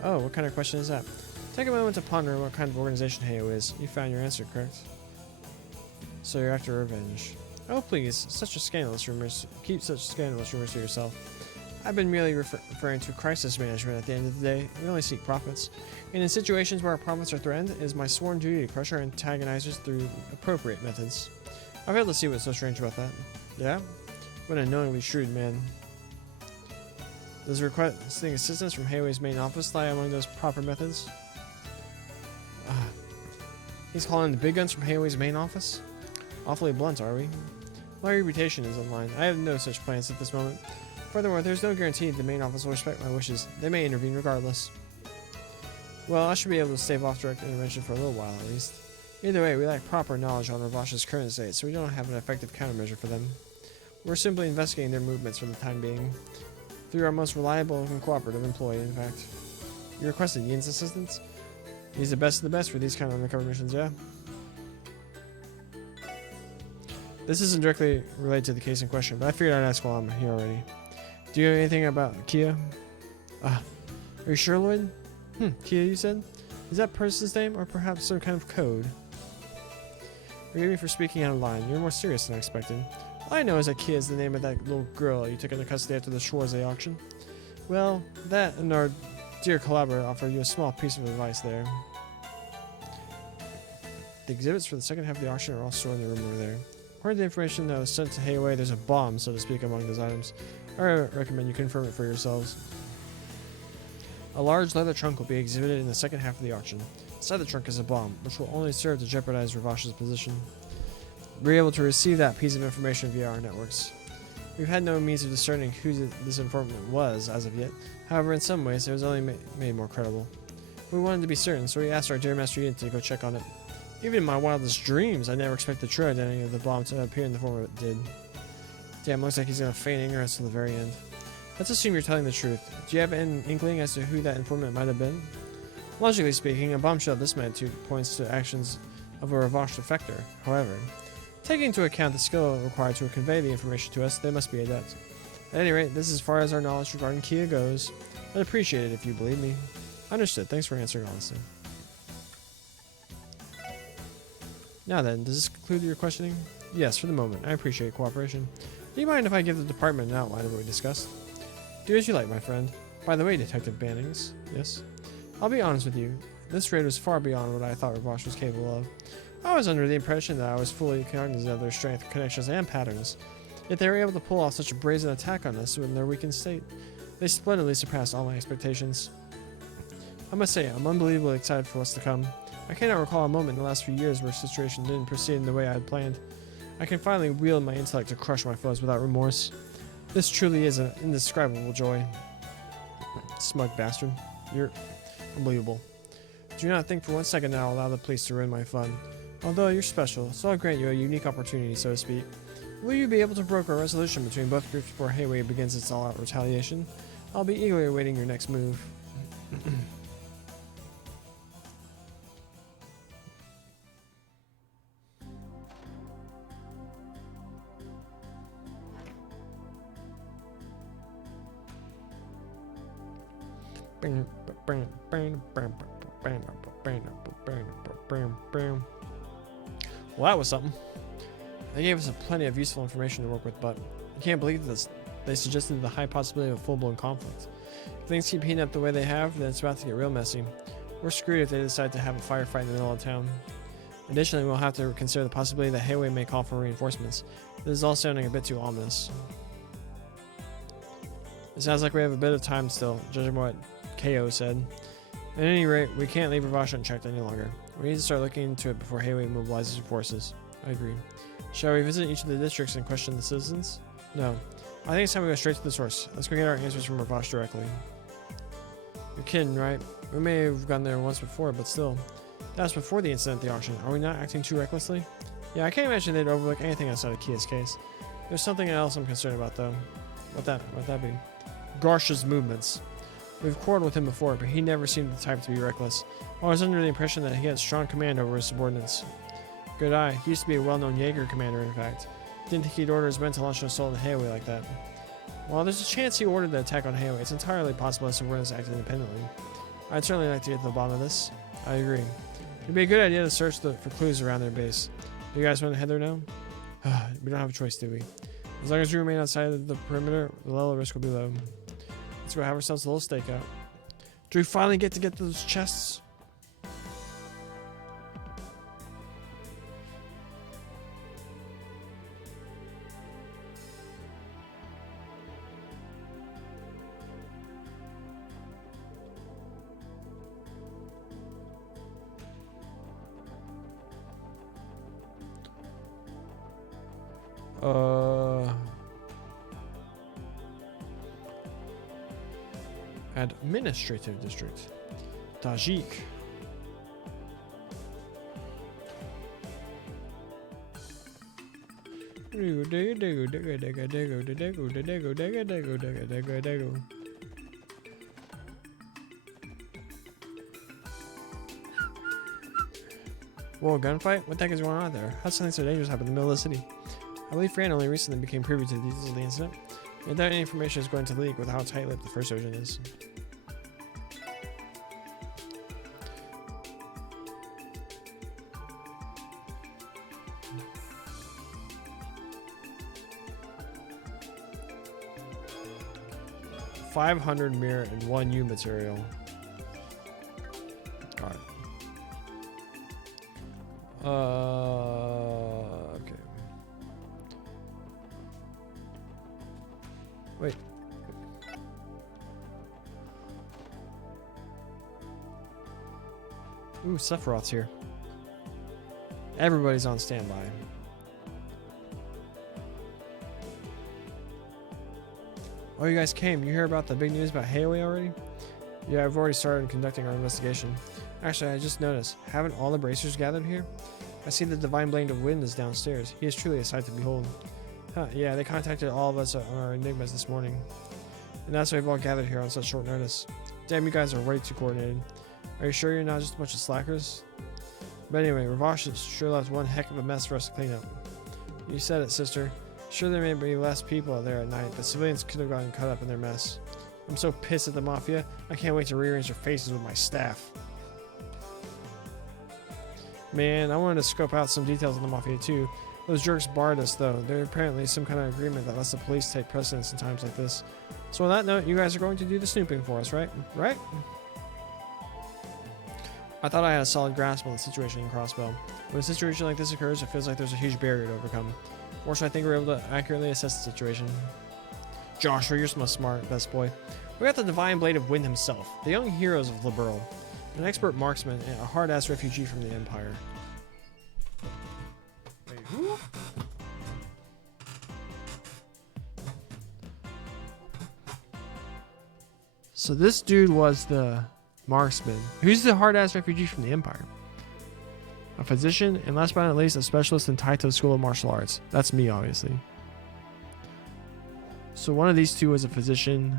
Oh, what kind of question is that? Take a moment to ponder what kind of organization Heio is. You found your answer, correct? So you're after revenge. Oh please, such a scandalous rumors. Keep such scandalous rumors to yourself. I've been merely referring to crisis management at the end of the day. We only seek profits. And in situations where our profits are threatened, it is my sworn duty to crush our antagonizers through appropriate methods. I've failed to see what's so strange about that. Yeah? What an unknowingly shrewd man. Does requesting assistance from Heiwei's main office lie among those proper methods? He's calling the big guns from Heiwei's main office? Awfully blunt, are we? My reputation is in line. I have no such plans at this moment. Furthermore, there's no guarantee the main office will respect my wishes. They may intervene regardless. Well, I should be able to stave off direct intervention for a little while at least. Either way, we lack proper knowledge on Ravash's current state, so we don't have an effective countermeasure for them. We're simply investigating their movements for the time being. Through our most reliable and cooperative employee, in fact. You requested Yin's assistance? He's the best of the best for these kind of undercover missions, yeah? This isn't directly related to the case in question, but I figured I'd ask while I'm here already. Do you know anything about Kia? Are you sure, Lloyd? Kia, you said? Is that person's name, or perhaps some kind of code? Forgive me for speaking out of line. You're more serious than I expected. All I know is that Kia is the name of that little girl you took into custody after the Schwarze auction. Well, that and our dear collaborator offered you a small piece of advice there. The exhibits for the second half of the auction are all stored in the room over there. According to the information that was sent to Heiwei, there's a bomb, so to speak, among those items. I recommend you confirm it for yourselves. A large leather trunk will be exhibited in the second half of the auction. Inside the trunk is a bomb, which will only serve to jeopardize Ravash's position. We're able to receive that piece of information via our networks. We've had no means of discerning who this informant was as of yet. However, in some ways, it was only made more credible. We wanted to be certain, so we asked our dear Master Yin to go check on it. Even in my wildest dreams, I never expected the true identity of the bomb to appear in the form it did. Damn, looks like he's gonna feign ignorance to the very end. Let's assume you're telling the truth. Do you have an inkling as to who that informant might have been? Logically speaking, a bombshell of this magnitude points to actions of a Ravash defector. However, taking into account the skill required to convey the information to us, they must be adept. At any rate, this is as far as our knowledge regarding Kia goes. I'd appreciate it if you believe me. Understood. Thanks for answering honestly. Now then, does this conclude your questioning? Yes, for the moment. I appreciate cooperation. Do you mind if I give the department an outline of what we discussed? Do as you like, my friend. By the way, Detective Bannings. Yes? I'll be honest with you. This raid was far beyond what I thought Ravash was capable of. I was under the impression that I was fully cognizant of their strength, connections, and patterns. Yet they were able to pull off such a brazen attack on us in their weakened state. They splendidly surpassed all my expectations. I must say, I'm unbelievably excited for what's to come. I cannot recall a moment in the last few years where the situation didn't proceed in the way I had planned. I can finally wield my intellect to crush my foes without remorse. This truly is an indescribable joy. Smug bastard. You're unbelievable. Do not think for 1 second that I'll allow the police to ruin my fun. Although you're special, so I'll grant you a unique opportunity, so to speak. Will you be able to broker a resolution between both groups before Heiwei begins its all-out retaliation? I'll be eagerly awaiting your next move. Well, that was something. They gave us plenty of useful information to work with, but I can't believe this. They suggested the high possibility of a full-blown conflict. If things keep heating up the way they have, then it's about to get real messy. We're screwed if they decide to have a firefight in the middle of town. Additionally, we'll have to consider the possibility that Heiwei may call for reinforcements. This is all sounding a bit too ominous. It sounds like we have a bit of time still, judging by what KO said. At any rate, we can't leave Ravash unchecked any longer. We need to start looking into it before Heiwei mobilizes her forces. I agree. Shall we visit each of the districts and question the citizens? No. I think it's time we go straight to the source. Let's go get our answers from Ravash directly. You're kidding, right? We may have gone there once before, but still. That was before the incident at the auction. Are we not acting too recklessly? Yeah, I can't imagine they'd overlook anything outside of Kia's case. There's something else I'm concerned about, though. What'd that be? Garsha's movements. We've quarreled with him before, but he never seemed the type to be reckless. I was under the impression that he had strong command over his subordinates. Good eye. He used to be a well-known Jaeger commander, in fact. Didn't think he'd order his men to launch an assault on Heiwei like that. While there's a chance he ordered the attack on Heiwei, it's entirely possible his subordinates acted independently. I'd certainly like to get to the bottom of this. I agree. It'd be a good idea to search for clues around their base. Do you guys want to head there now? We don't have a choice, do we? As long as we remain outside of the perimeter, the level of risk will be low. Let's go have ourselves a little stakeout. Do we finally get to those chests? Administrative district. Tajik. Whoa, gunfight? What the heck is going on out there? How'd something so dangerous happen in the middle of the city? I believe Fran only recently became privy to the details of the incident. I doubt any information is going to leak with how tight-lipped the first agent is. $500 mirror and 1 U material. Got it. Okay. Wait. Ooh, Sephiroth's here. Everybody's on standby. Oh, you guys came. You hear about the big news about Heiwei already? Yeah, I've already started conducting our investigation. Actually, I just noticed. Haven't all the bracers gathered here? I see the Divine Blade of Wind is downstairs. He is truly a sight to behold. Huh, yeah, they contacted all of us on our enigmas this morning. And that's why we've all gathered here on such short notice. Damn, you guys are way too coordinated. Are you sure you're not just a bunch of slackers? But anyway, Ravash has sure left one heck of a mess for us to clean up. You said it, sister. Sure, there may be less people out there at night, but civilians could have gotten caught up in their mess. I'm so pissed at the Mafia. I can't wait to rearrange their faces with my staff. Man, I wanted to scope out some details on the Mafia too. Those jerks barred us though. There's apparently some kind of agreement that lets the police take precedence in times like this. So on that note, you guys are going to do the snooping for us, right? Right? I thought I had a solid grasp on the situation in Crossbell. When a situation like this occurs, it feels like there's a huge barrier to overcome. Fortunately, I think we're able to accurately assess the situation. Joshua, you're so smart, best boy. We got the divine blade of Wind himself, the young heroes of Liberl, an expert marksman and a hard-ass refugee from the Empire. Wait, who? So this dude was the marksman. Who's the hard-ass refugee from the Empire? A physician, and last but not least, a specialist in Taito's School of Martial Arts. That's me, obviously. So one of these two was a physician,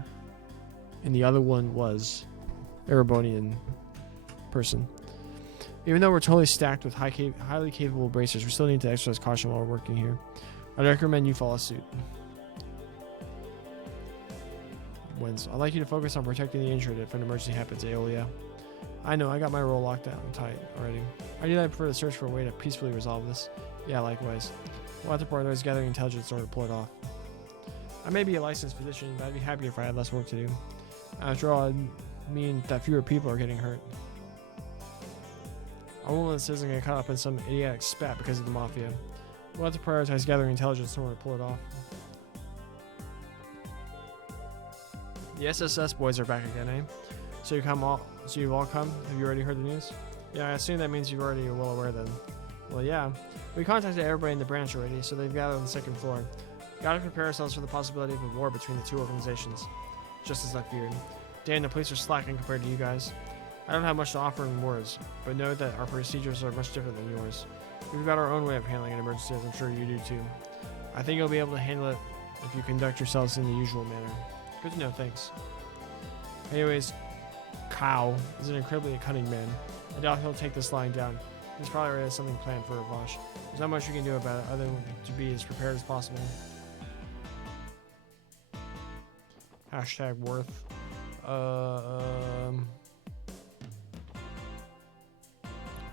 and the other one was a Erebonian person. Even though we're totally stacked with highly capable bracers, we still need to exercise caution while we're working here. I'd recommend you follow suit. Wins. I'd like you to focus on protecting the injured if an emergency happens, Aeolia. I know, I got my role locked down tight already. Ideally, I prefer to search for a way to peacefully resolve this. Yeah, likewise. We'll have to prioritize gathering intelligence in order to pull it off. I may be a licensed physician, but I'd be happier if I had less work to do. After all, it'd mean that fewer people are getting hurt. A woman that isn't get caught up in some idiotic spat because of the Mafia. We'll have to prioritize gathering intelligence in order to pull it off. The SSS boys are back again, eh? So you've all come? Have you already heard the news? Yeah, I assume that means you're already well aware then. Well, yeah. We contacted everybody in the branch already, so they've gathered on the second floor. Gotta prepare ourselves for the possibility of a war between the two organizations. Just as I feared. Dan, the police are slacking compared to you guys. I don't have much to offer in words, but know that our procedures are much different than yours. We've got our own way of handling an emergency, as I'm sure you do too. I think you'll be able to handle it if you conduct yourselves in the usual manner. Good to know, thanks. Anyways, Kao is an incredibly cunning man. I doubt he'll take this lying down. He's probably already has something planned for Ravash. There's not much you can do about it other than to be as prepared as possible. Hashtag worth.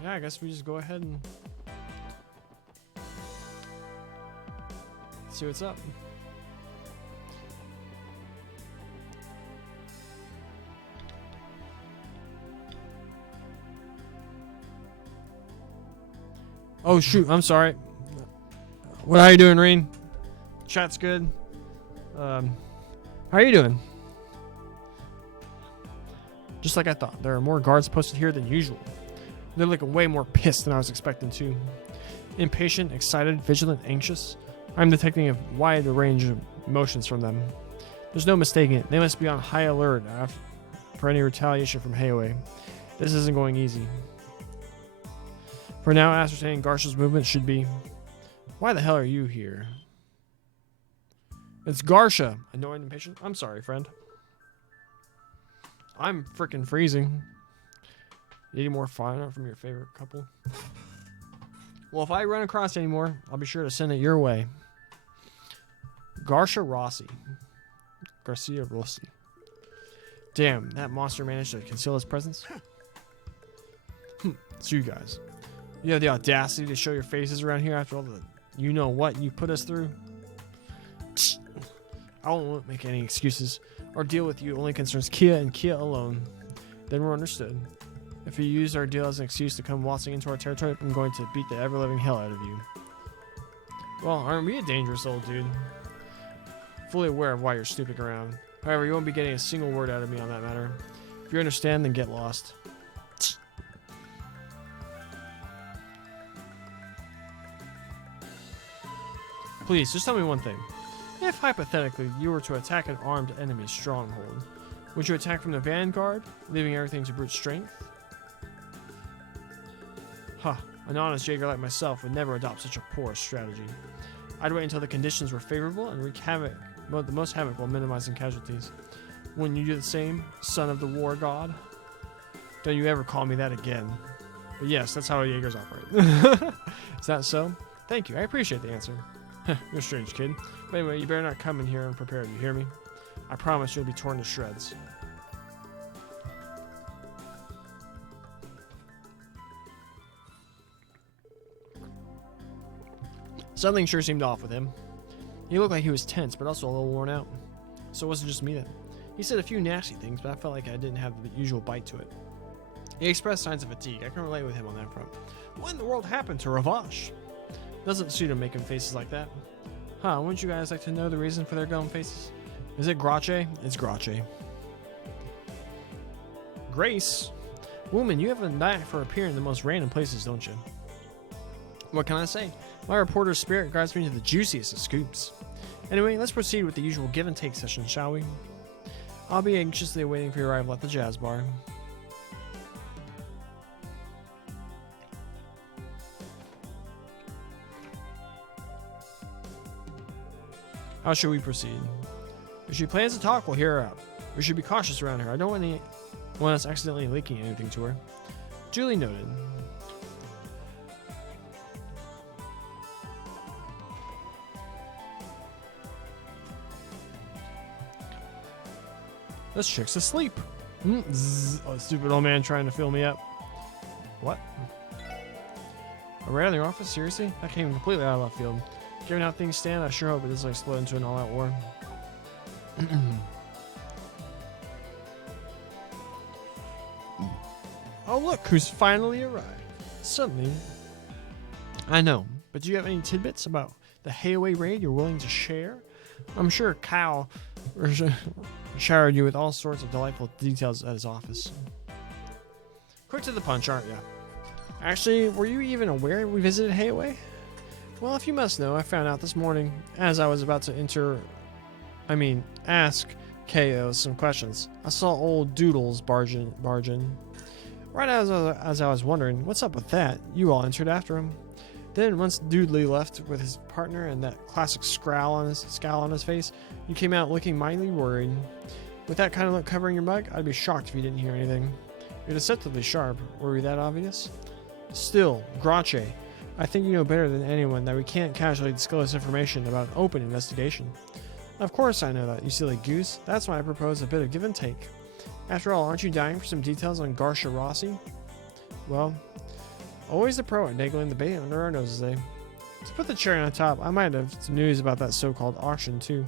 Yeah, I guess we just go ahead and see what's up. Oh shoot, I'm sorry. What are you doing, Reen? Chat's good. How are you doing? Just like I thought, there are more guards posted here than usual. They're looking way more pissed than I was expecting to. Impatient, excited, vigilant, anxious. I'm detecting a wide range of emotions from them. There's no mistaking it. They must be on high alert for any retaliation from Heiwei. This isn't going easy. For now, ascertaining Garsha's movement should be... Why the hell are you here? It's Garsha. Annoyed and impatient? I'm sorry, friend. I'm freaking freezing. Need more fire from your favorite couple? Well, if I run across any more, I'll be sure to send it your way. Garcia Rossi. Damn, that monster managed to conceal his presence? It's you guys. You have the audacity to show your faces around here after all the you-know-what you put us through? I won't make any excuses. Our deal with you only concerns Kia and Kia alone. Then we're understood. If you use our deal as an excuse to come waltzing into our territory, I'm going to beat the ever-living hell out of you. Well, aren't we a dangerous old dude? Fully aware of why you're snooping around. However, you won't be getting a single word out of me on that matter. If you understand, then get lost. Please, just tell me one thing. If, hypothetically, you were to attack an armed enemy stronghold, would you attack from the vanguard, leaving everything to brute strength? Huh, an honest Jaeger like myself would never adopt such a poor strategy. I'd wait until the conditions were favorable and wreak havoc, the most havoc while minimizing casualties. Wouldn't you do the same, son of the war god? Don't you ever call me that again. But yes, that's how Jaegers operate. Is that so? Thank you, I appreciate the answer. You're a strange kid. But anyway, you better not come in here unprepared, you hear me? I promise you'll be torn to shreds. Something sure seemed off with him. He looked like he was tense, but also a little worn out. So it wasn't just me then. He said a few nasty things, but I felt like I didn't have the usual bite to it. He expressed signs of fatigue. I can relate with him on that front. What in the world happened to Ravash? Doesn't suit him making faces like that. Huh, wouldn't you guys like to know the reason for their glum faces? Is it Grache? It's Grache. Grace? Woman, you have a knack for appearing in the most random places, don't you? What can I say? My reporter's spirit guides me to the juiciest of scoops. Anyway, let's proceed with the usual give and take session, shall we? I'll be anxiously awaiting for your arrival at the jazz bar. How should we proceed? If she plans to talk, we'll hear her out. We should be cautious around her. I don't want us accidentally leaking anything to her. Duly noted. This chick's asleep. Zzz. Oh, stupid old man trying to fill me up. What? A raid on the office? Seriously? That came completely out of left field. Given how things stand, I sure hope it doesn't explode into an all-out war. Oh look, who's finally arrived. Suddenly. I know, but do you have any tidbits about the Hayaway raid you're willing to share? I'm sure Kyle showered you with all sorts of delightful details at his office. Quick to the punch, aren't you? Actually, were you even aware we visited Hayaway? Well, if you must know, I found out this morning as I was about to ask KO some questions. I saw old Doodles barge in. Right as I was wondering what's up with that, you all entered after him. Then, once Doodley left with his partner and that classic scowl on his face, you came out looking mightily worried. With that kind of look covering your mug, I'd be shocked if you didn't hear anything. You're deceptively sharp. Were we that obvious? Still, Grache, I think you know better than anyone that we can't casually disclose information about an open investigation. Of course I know that, you silly goose. That's why I propose a bit of give and take. After all, aren't you dying for some details on Garcia Rossi? Well, always the pro at niggling the bait under our noses, eh? To put the cherry on top, I might have some news about that so-called auction, too.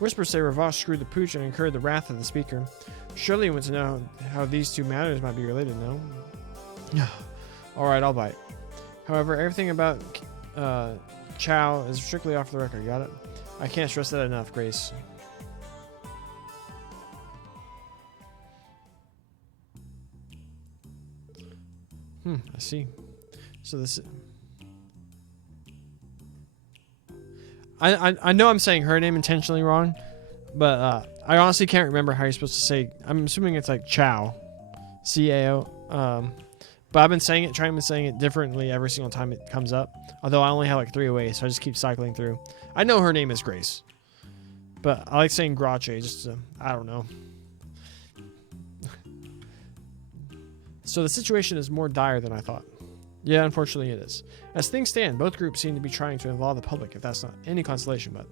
Whispers say Ravache screwed the pooch and incurred the wrath of the speaker. Surely you want to know how these two matters might be related, no? Alright, I'll bite. However, everything about Chow is strictly off the record, got it? I can't stress that enough, Grace. I see. So this... I know I'm saying her name intentionally wrong, but I honestly can't remember how you're supposed to say... I'm assuming it's like Chow. C-A-O. But I've been trying to be saying it differently every single time it comes up. Although I only have like 3 ways, so I just keep cycling through. I know her name is Grace. But I like saying Grache, just to, I don't know. So the situation is more dire than I thought. Yeah, unfortunately it is. As things stand, both groups seem to be trying to involve the public, if that's not any consolation, but...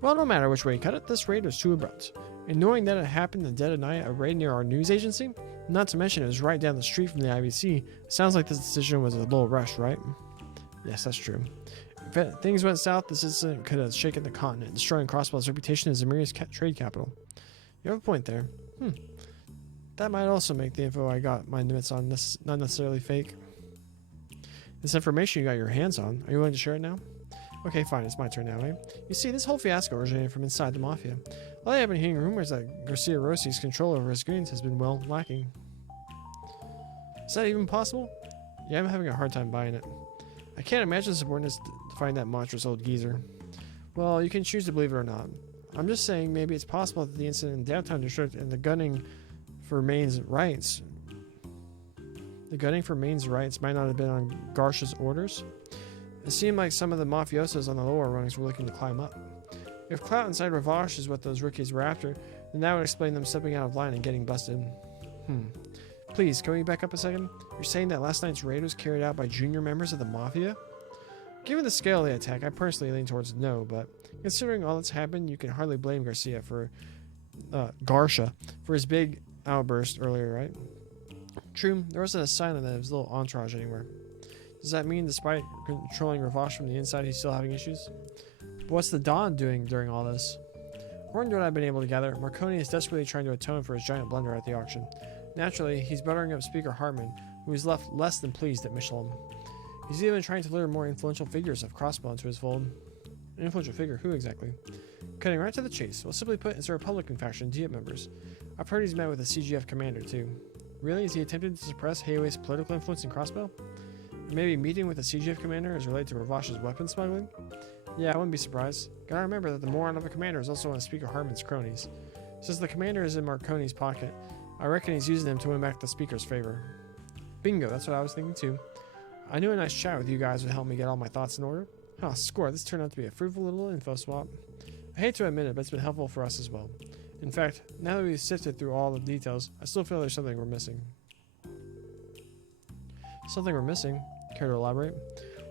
Well, no matter which way you cut it, this raid was too abrupt. And knowing that it happened in the dead of night, a raid near our news agency, not to mention it was right down the street from the IBC, it sounds like this decision was a little rushed, right? Yes, that's true. If things went south, this incident could have shaken the continent, destroying Crossbell's reputation as Zemiria's trade capital. You have a point there. That might also make the info I got my limits on not necessarily fake. This information you got your hands on, are you willing to share it now? Okay, fine, it's my turn now, eh? You see, this whole fiasco originated from inside the Mafia. Lately I've been hearing rumors that Garcia Rossi's control over his greens has been, well, lacking. Is that even possible? Yeah, I'm having a hard time buying it. I can't imagine subordinates to find that monstrous old geezer. Well, you can choose to believe it or not. I'm just saying maybe it's possible that the incident in downtown district and the gunning for Maine's rights. The gunning for Maine's rights might not have been on Garcia's orders. It seemed like some of the mafiosos on the lower rungs were looking to climb up. If clout inside Ravache is what those rookies were after, then that would explain them stepping out of line and getting busted. Please, can we back up a second? You're saying that last night's raid was carried out by junior members of the Mafia? Given the scale of the attack, I personally lean towards no, but considering all that's happened, you can hardly blame Garcia for his big outburst earlier, right? True, there wasn't a sign of his little entourage anywhere. Does that mean despite controlling Ravache from the inside, he's still having issues? But what's the Don doing during all this? According to what I've been able to gather, Marconi is desperately trying to atone for his giant blunder at the auction. Naturally, he's buttering up Speaker Hartman, who is left less than pleased at Michelin. He's even trying to lure more influential figures of Crossbell into his fold. An influential figure? Who exactly? Cutting right to the chase. Well, simply put, it's a Republican faction, Diet members. I've heard he's met with a CGF commander, too. Really? Is he attempting to suppress Heiwei's political influence in Crossbell? Maybe meeting with a CGF commander is related to Ravash's weapon smuggling? Yeah, I wouldn't be surprised. Gotta remember that the moron of a commander is also one of Speaker Hartman's cronies. Since the commander is in Marconi's pocket, I reckon he's using them to win back the Speaker's favor. Bingo, that's what I was thinking too. I knew a nice chat with you guys would help me get all my thoughts in order. Oh, score, this turned out to be a fruitful little info swap. I hate to admit it, but it's been helpful for us as well. In fact, now that we've sifted through all the details, I still feel there's something we're missing. Something we're missing? Care to elaborate?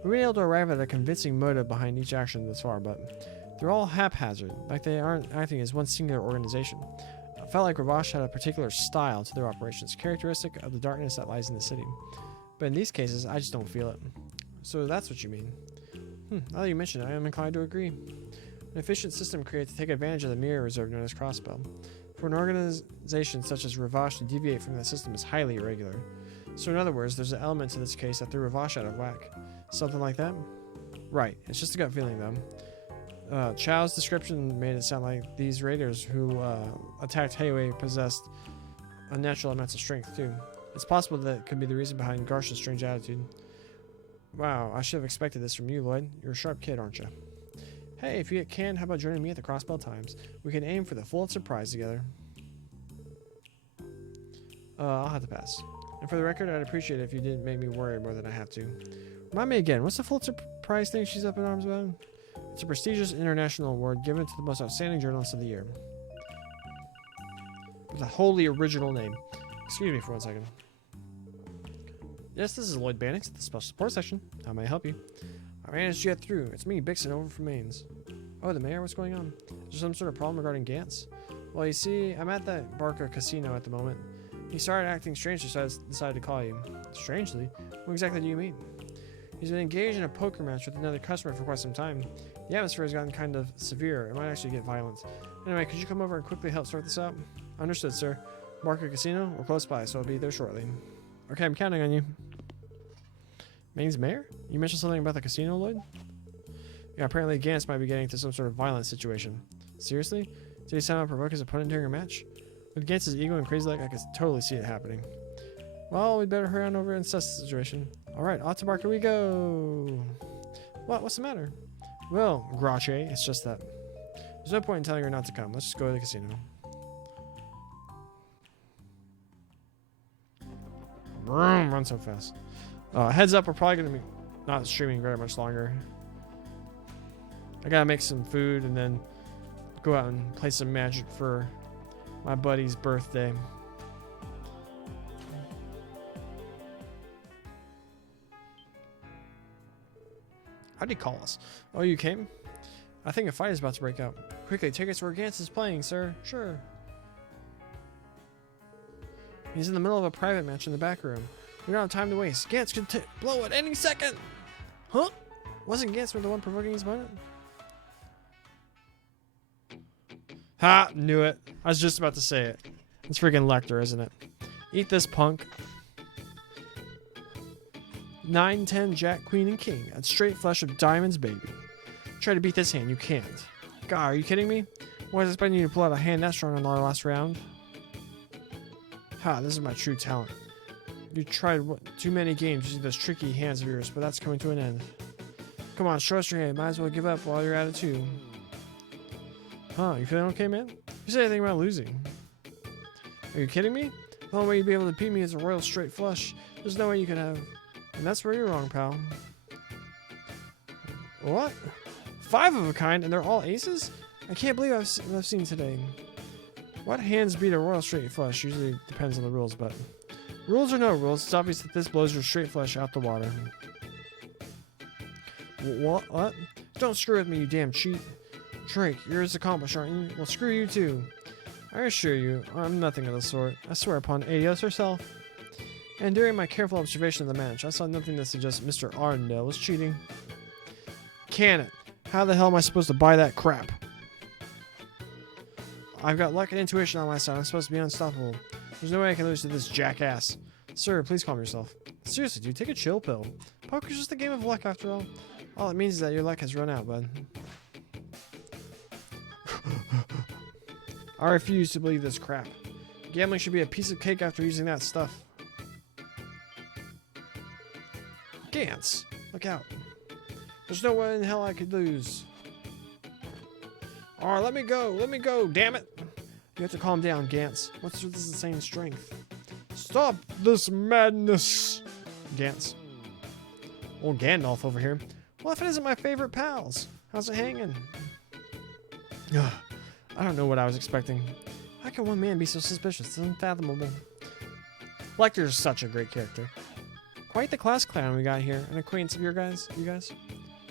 We've been able to arrive at a convincing motive behind each action thus far, but they're all haphazard, like they aren't acting as one singular organization. I felt like Ravash had a particular style to their operations, characteristic of the darkness that lies in the city. But in these cases, I just don't feel it. So that's what you mean. Now that you mention it, I am inclined to agree. An efficient system created to take advantage of the mirror reserve known as Crossbell. For an organization such as Ravash to deviate from that system is highly irregular. So in other words, there's an element to this case that threw Ravash out of whack. Something like that? Right, it's just a gut feeling though. Chow's description made it sound like these raiders who attacked Heiwei possessed unnatural amounts of strength too. It's possible that could be the reason behind Garsh's strange attitude. Wow, I should have expected this from you, Lloyd. You're a sharp kid, aren't you? Hey, if you can, how about joining me at the Crossbell Times? We can aim for the full surprise together. I'll have to pass. And for the record, I'd appreciate it if you didn't make me worry more than I have to. Remind me again, what's the Pulitzer Prize thing she's up in arms about? It's a prestigious international award given to the most outstanding journalist of the year. With a wholly original name. Excuse me for 1 second. Yes, this is Lloyd Bannix at the Special Support Section. How may I help you? I managed to get through. It's me, Bixen, over from Mainz. Oh, the mayor? What's going on? Is there some sort of problem regarding Gantz? Well, you see, I'm at that Barca casino at the moment. He started acting strangely, so I decided to call you. Strangely? What exactly do you mean? He's been engaged in a poker match with another customer for quite some time. The atmosphere has gotten kind of severe. It might actually get violent. Anyway, could you come over and quickly help sort this out? Understood, sir. Barca Casino? We're close by, so I'll be there shortly. Okay, I'm counting on you. Maine's mayor? You mentioned something about the casino, Lloyd? Yeah, apparently Gantz might be getting into some sort of violent situation. Seriously? Did he somehow provoke his opponent during a match? With Gantz's ego and crazy luck, I could totally see it happening. Well, we'd better hurry on over and assess the situation. Alright, off to Barca we go! What? What's the matter? Well, Grache, it's just that. There's no point in telling her not to come. Let's just go to the casino. Vroom, run so fast. Heads up, we're probably going to be not streaming very much longer. I gotta make some food and then go out and play some Magic for my buddy's birthday. How'd he call us? Oh, you came? I think a fight is about to break out. Quickly, take us where Gantz is playing, sir. Sure. He's in the middle of a private match in the back room. We don't have time to waste. Gantz could blow at any second. Huh? Wasn't Gantz the one provoking his opponent? Ha! Knew it. I was just about to say it. It's freaking Lecter, isn't it? Eat this, punk. 9, 10, Jack, Queen, and King. A straight flush of diamonds, baby. Try to beat this hand. You can't. God, are you kidding me? Why was I expecting you to pull out a hand that strong on our last round? Ha, this is my true talent. You tried too many games using those tricky hands of yours, but that's coming to an end. Come on, show us your hand. Might as well give up while you're at it too. Huh, you feeling okay, man? You said anything about losing. Are you kidding me? The only way you'd be able to beat me is a royal straight flush. There's no way you could have. And that's where you're wrong, pal. What? 5 of a kind, and they're all aces? I can't believe I've seen today. What hands beat a royal straight flush? Usually depends on the rules, but rules or no rules, it's obvious that this blows your straight flush out the water. What? Don't screw with me, you damn cheat. Drake, you're as accomplished, aren't you? Well, screw you too. I assure you, I'm nothing of the sort. I swear upon Aeos herself. And during my careful observation of the match, I saw nothing that suggests Mr. Arndale was cheating. Can it? How the hell am I supposed to buy that crap? I've got luck and intuition on my side. I'm supposed to be unstoppable. There's no way I can lose to this jackass. Sir, please calm yourself. Seriously, dude, take a chill pill. Poker's just a game of luck after all. All it means is that your luck has run out, bud. I refuse to believe this crap. Gambling should be a piece of cake after using that stuff. Gantz, look out. There's no way in hell I could lose. Alright, let me go, damn it. You have to calm down, Gantz. What's with this insane strength? Stop this madness, Gantz. Old Gandalf over here. Well, if it isn't my favorite pals, how's it hanging? Ugh, I don't know what I was expecting. How can one man be so suspicious? It's unfathomable. Lecter's such a great character. Quite the class clown we got here. An acquaintance of you guys?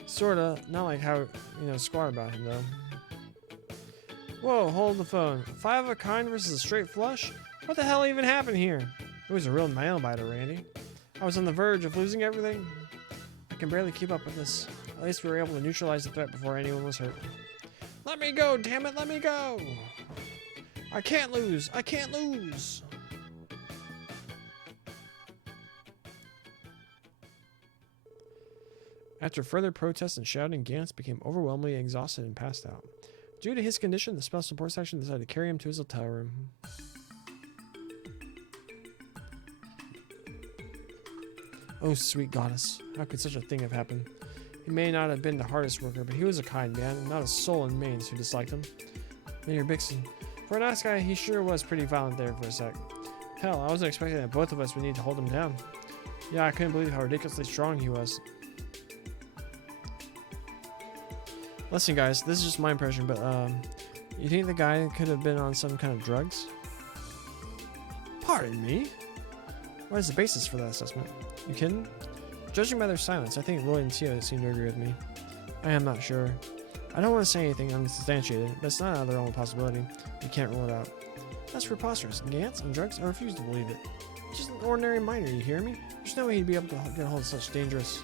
Sorta. Not like how, squat about him, though. Whoa, hold the phone. 5 of a kind versus a straight flush? What the hell even happened here? It was a real nail biter, Randy. I was on the verge of losing everything. I can barely keep up with this. At least we were able to neutralize the threat before anyone was hurt. Let me go, damn it, let me go! I can't lose! I can't lose! After further protests and shouting, Gantz became overwhelmingly exhausted and passed out. Due to his condition, the special support section decided to carry him to his hotel room. Oh, sweet goddess. How could such a thing have happened? He may not have been the hardest worker, but he was a kind man, and not a soul in Mainz who disliked him. Mayor Bixen. For a nice guy, he sure was pretty violent there for a sec. Hell, I wasn't expecting that both of us would need to hold him down. Yeah, I couldn't believe how ridiculously strong he was. Listen, guys, this is just my impression, but, you think the guy could have been on some kind of drugs? Pardon me? What is the basis for that assessment? You kidding? Judging by their silence, I think Lloyd and Tio seem to agree with me. I am not sure. I don't want to say anything unsubstantiated, but it's not out of their own possibility. You can't rule it out. That's preposterous. Gantz on drugs? I refuse to believe it. Just an ordinary miner, you hear me? There's no way he'd be able to get a hold of such dangerous...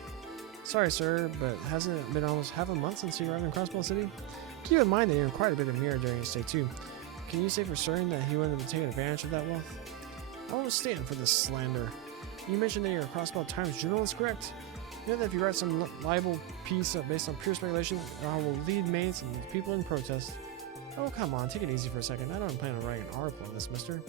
Sorry, sir, but hasn't it been almost half a month since you arrived in Crossbell City? Keep in mind that he earned quite a bit of mirror during his stay, too. Can you say for certain that he wouldn't have taken advantage of that wealth? I won't stand for this slander. You mentioned that you're a Crossbell Times journalist, correct? You know that if you write some libel piece based on pure speculation, I will lead Mainz and people in protest. Oh, come on, take it easy for a second. I don't plan on writing an article on this, mister.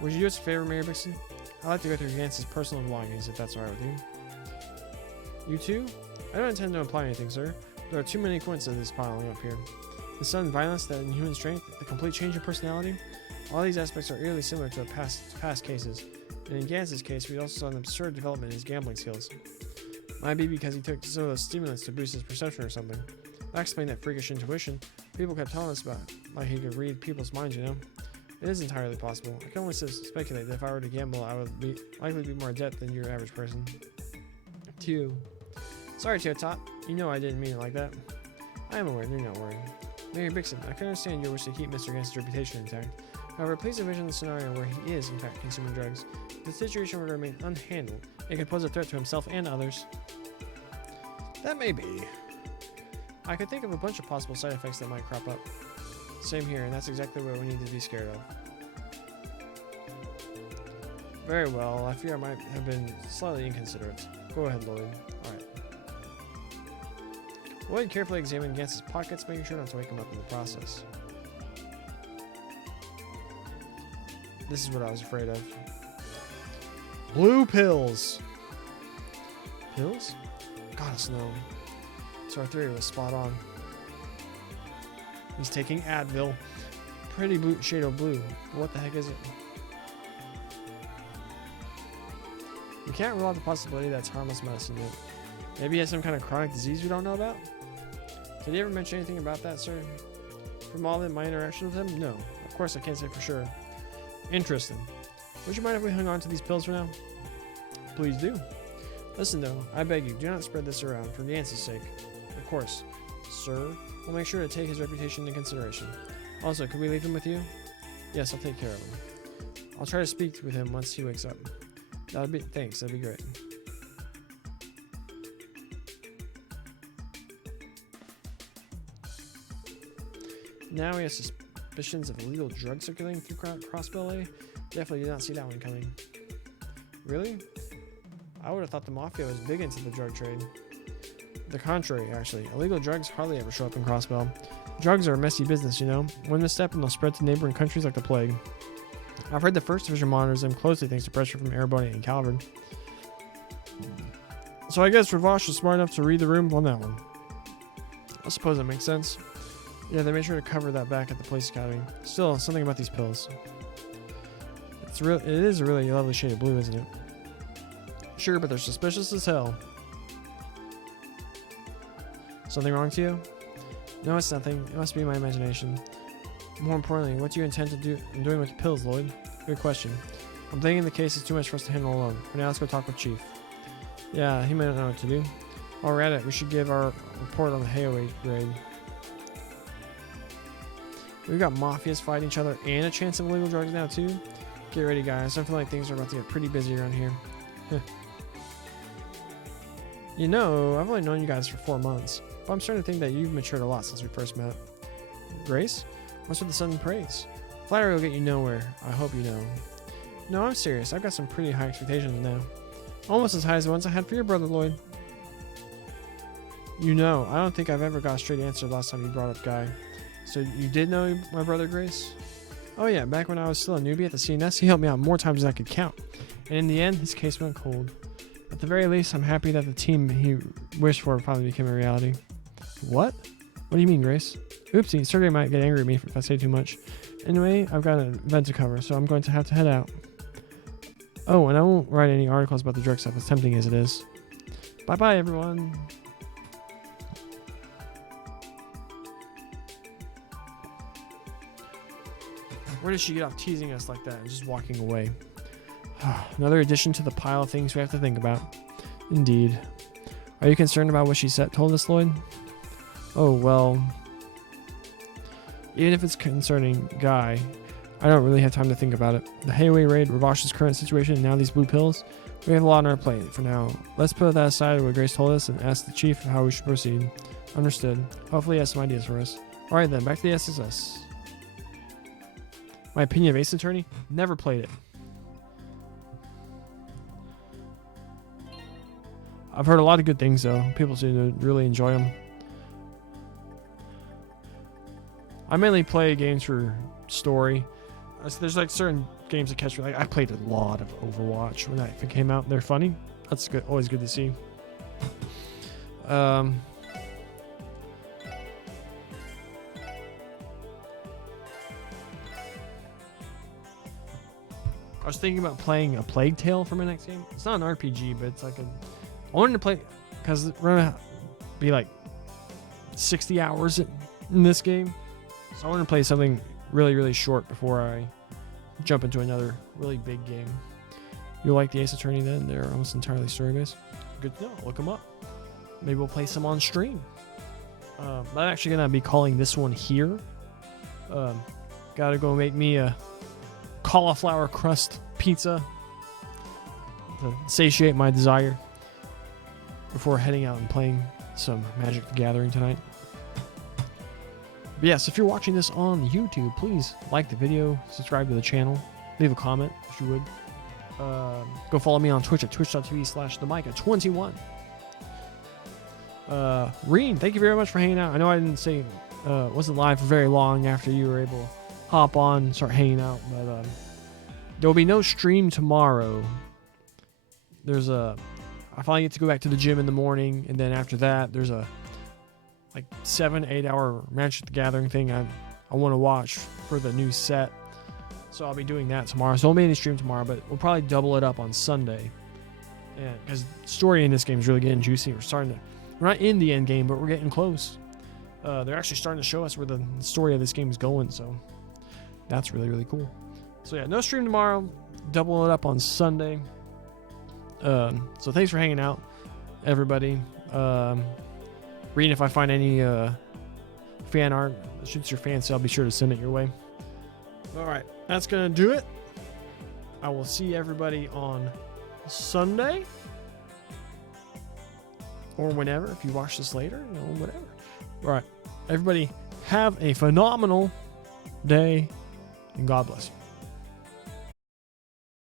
Would you do us a favor, Mayor Bixen? I'd like to go through Gantz's personal belongings, if that's alright with you. You too? I don't intend to imply anything, sir. There are too many coincidences piling up here. The sudden violence, the inhuman strength, the complete change in personality, all these aspects are eerily similar to past cases. And in Gantz's case, we also saw an absurd development in his gambling skills. Might be because he took some of those stimulants to boost his perception or something. That explained that freakish intuition. People kept telling us about it, like he could read people's minds, you know? It is entirely possible. I can only speculate that if I were to gamble, I would likely be more adept than your average person. Tio. Sorry, Tio Tot. You know I didn't mean it like that. I am aware, you're not worried. Mayor Bixen, I can understand your wish to keep Mr. Gantz's reputation intact. However, please envision the scenario where he is, in fact, consuming drugs. If the situation were to remain unhandled, it could pose a threat to himself and others. That may be. I could think of a bunch of possible side effects that might crop up. Same here, and that's exactly what we need to be scared of. Very well, I fear I might have been slightly inconsiderate. Go ahead, Lloyd. Alright. Lloyd carefully examined Gantz's pockets, making sure not to wake him up in the process. This is what I was afraid of. Blue pills! Pills? Goddess, no. So our theory was spot on. He's taking Advil. Pretty blue shade of blue. What the heck is it? We can't rule out the possibility that it's harmless medicine yet. Maybe he has some kind of chronic disease we don't know about? Did he ever mention anything about that, sir? From all in my interaction with him? No. Of course I can't say for sure. Interesting. Would you mind if we hung on to these pills for now? Please do. Listen though, I beg you, do not spread this around, for Gantz's sake. Of course. Sir, we'll make sure to take his reputation into consideration. Also, could we leave him with you? Yes, I'll take care of him. I'll try to speak with him once he wakes up. Thanks, that'd be great. Now he has suspicions of illegal drugs circulating through Crossbell A. Definitely did not see that one coming. Really? I would have thought the Mafia was big into the drug trade. The contrary, actually. Illegal drugs hardly ever show up in Crossbell. Drugs are a messy business, you know. One misstep and they'll spread to neighboring countries like the plague. I've heard the First Division monitors them closely thanks to pressure from Ereboni and Calvin. So I guess Ravash was smart enough to read the room on that one. I suppose that makes sense. Yeah, they made sure to cover that back at the police academy. Still, something about these pills. It is a really lovely shade of blue, isn't it? Sure, but they're suspicious as hell. Something wrong to you? No, it's nothing. It must be my imagination. More importantly, what do you intend to do doing with the pills, Lloyd? Good question. I'm thinking the case is too much for us to handle alone. For now, let's go talk with Chief. Yeah, he might not know what to do. While we're at it, we should give our report on the Hayway raid. We've got mafias fighting each other and a chance of illegal drugs now, too. Get ready, guys. I feel like things are about to get pretty busy around here. You know, I've only known you guys for 4 months, but I'm starting to think that you've matured a lot since we first met. Grace? What's with the sudden praise? Flattery will get you nowhere. I hope you know. No, I'm serious. I've got some pretty high expectations now. Almost as high as the ones I had for your brother, Lloyd. You know, I don't think I've ever got a straight answer the last time you brought up Guy. So you did know my brother, Grace? Oh yeah, back when I was still a newbie at the CNS, he helped me out more times than I could count. And in the end, his case went cold. At the very least, I'm happy that the team he wished for finally became a reality. What? What do you mean, Grace? Oopsie, Sergey might get angry at me if I say too much. Anyway, I've got an event to cover, so I'm going to have to head out. Oh, and I won't write any articles about the drug stuff, as tempting as it is. Bye-bye, everyone. Where did she get off teasing us like that and just walking away? Another addition to the pile of things we have to think about. Indeed. Are you concerned about what she told us, Lloyd? Oh, well. Even if it's concerning Guy, I don't really have time to think about it. The Hayway raid, Ravash's current situation, and now these blue pills. We have a lot on our plate for now. Let's put that aside what Grace told us and ask the chief how we should proceed. Understood. Hopefully he has some ideas for us. Alright then, back to the SSS. My opinion of Ace Attorney? Never played it. I've heard a lot of good things though. People seem to really enjoy them. I mainly play games for story. There's like certain games that catch me. Like I played a lot of Overwatch when that came out. They're funny. That's good. Always good to see. I was thinking about playing a Plague Tale for my next game. It's not an RPG, but it's like a. I wanted to play because we're gonna be like 60 hours in this game, so I want to play something really, really short before I jump into another really big game. You'll like the Ace Attorney then? They're almost entirely story based. Good to know. Look them up. Maybe we'll play some on stream. I'm actually gonna be calling this one here. Gotta go make me a cauliflower crust pizza to satiate my desire before heading out and playing some Magic the Gathering tonight. But yes, if you're watching this on YouTube, please like the video, subscribe to the channel, leave a comment if you would. Go follow me on Twitch at twitch.tv/themicah21. Reen, thank you very much for hanging out. I know I didn't say wasn't live for very long after you were able to hop on and start hanging out, but there will be no stream tomorrow. I finally get to go back to the gym in the morning, and then after that, there's a like 7-8 hour Magic the Gathering thing I want to watch for the new set. So I'll be doing that tomorrow. So I'll be in the stream tomorrow, but we'll probably double it up on Sunday. And because story in this game is really getting juicy. We're not in the end game, but we're getting close. They're actually starting to show us where the story of this game is going, so that's really, really cool. So yeah, no stream tomorrow. Double it up on Sunday. So thanks for hanging out, everybody. Reading if I find any fan art that shoots your fancy, I'll be sure to send it your way. Alright, that's gonna do it. I will see everybody on Sunday. Or whenever, if you watch this later, whatever. Alright, everybody have a phenomenal day, and God bless you.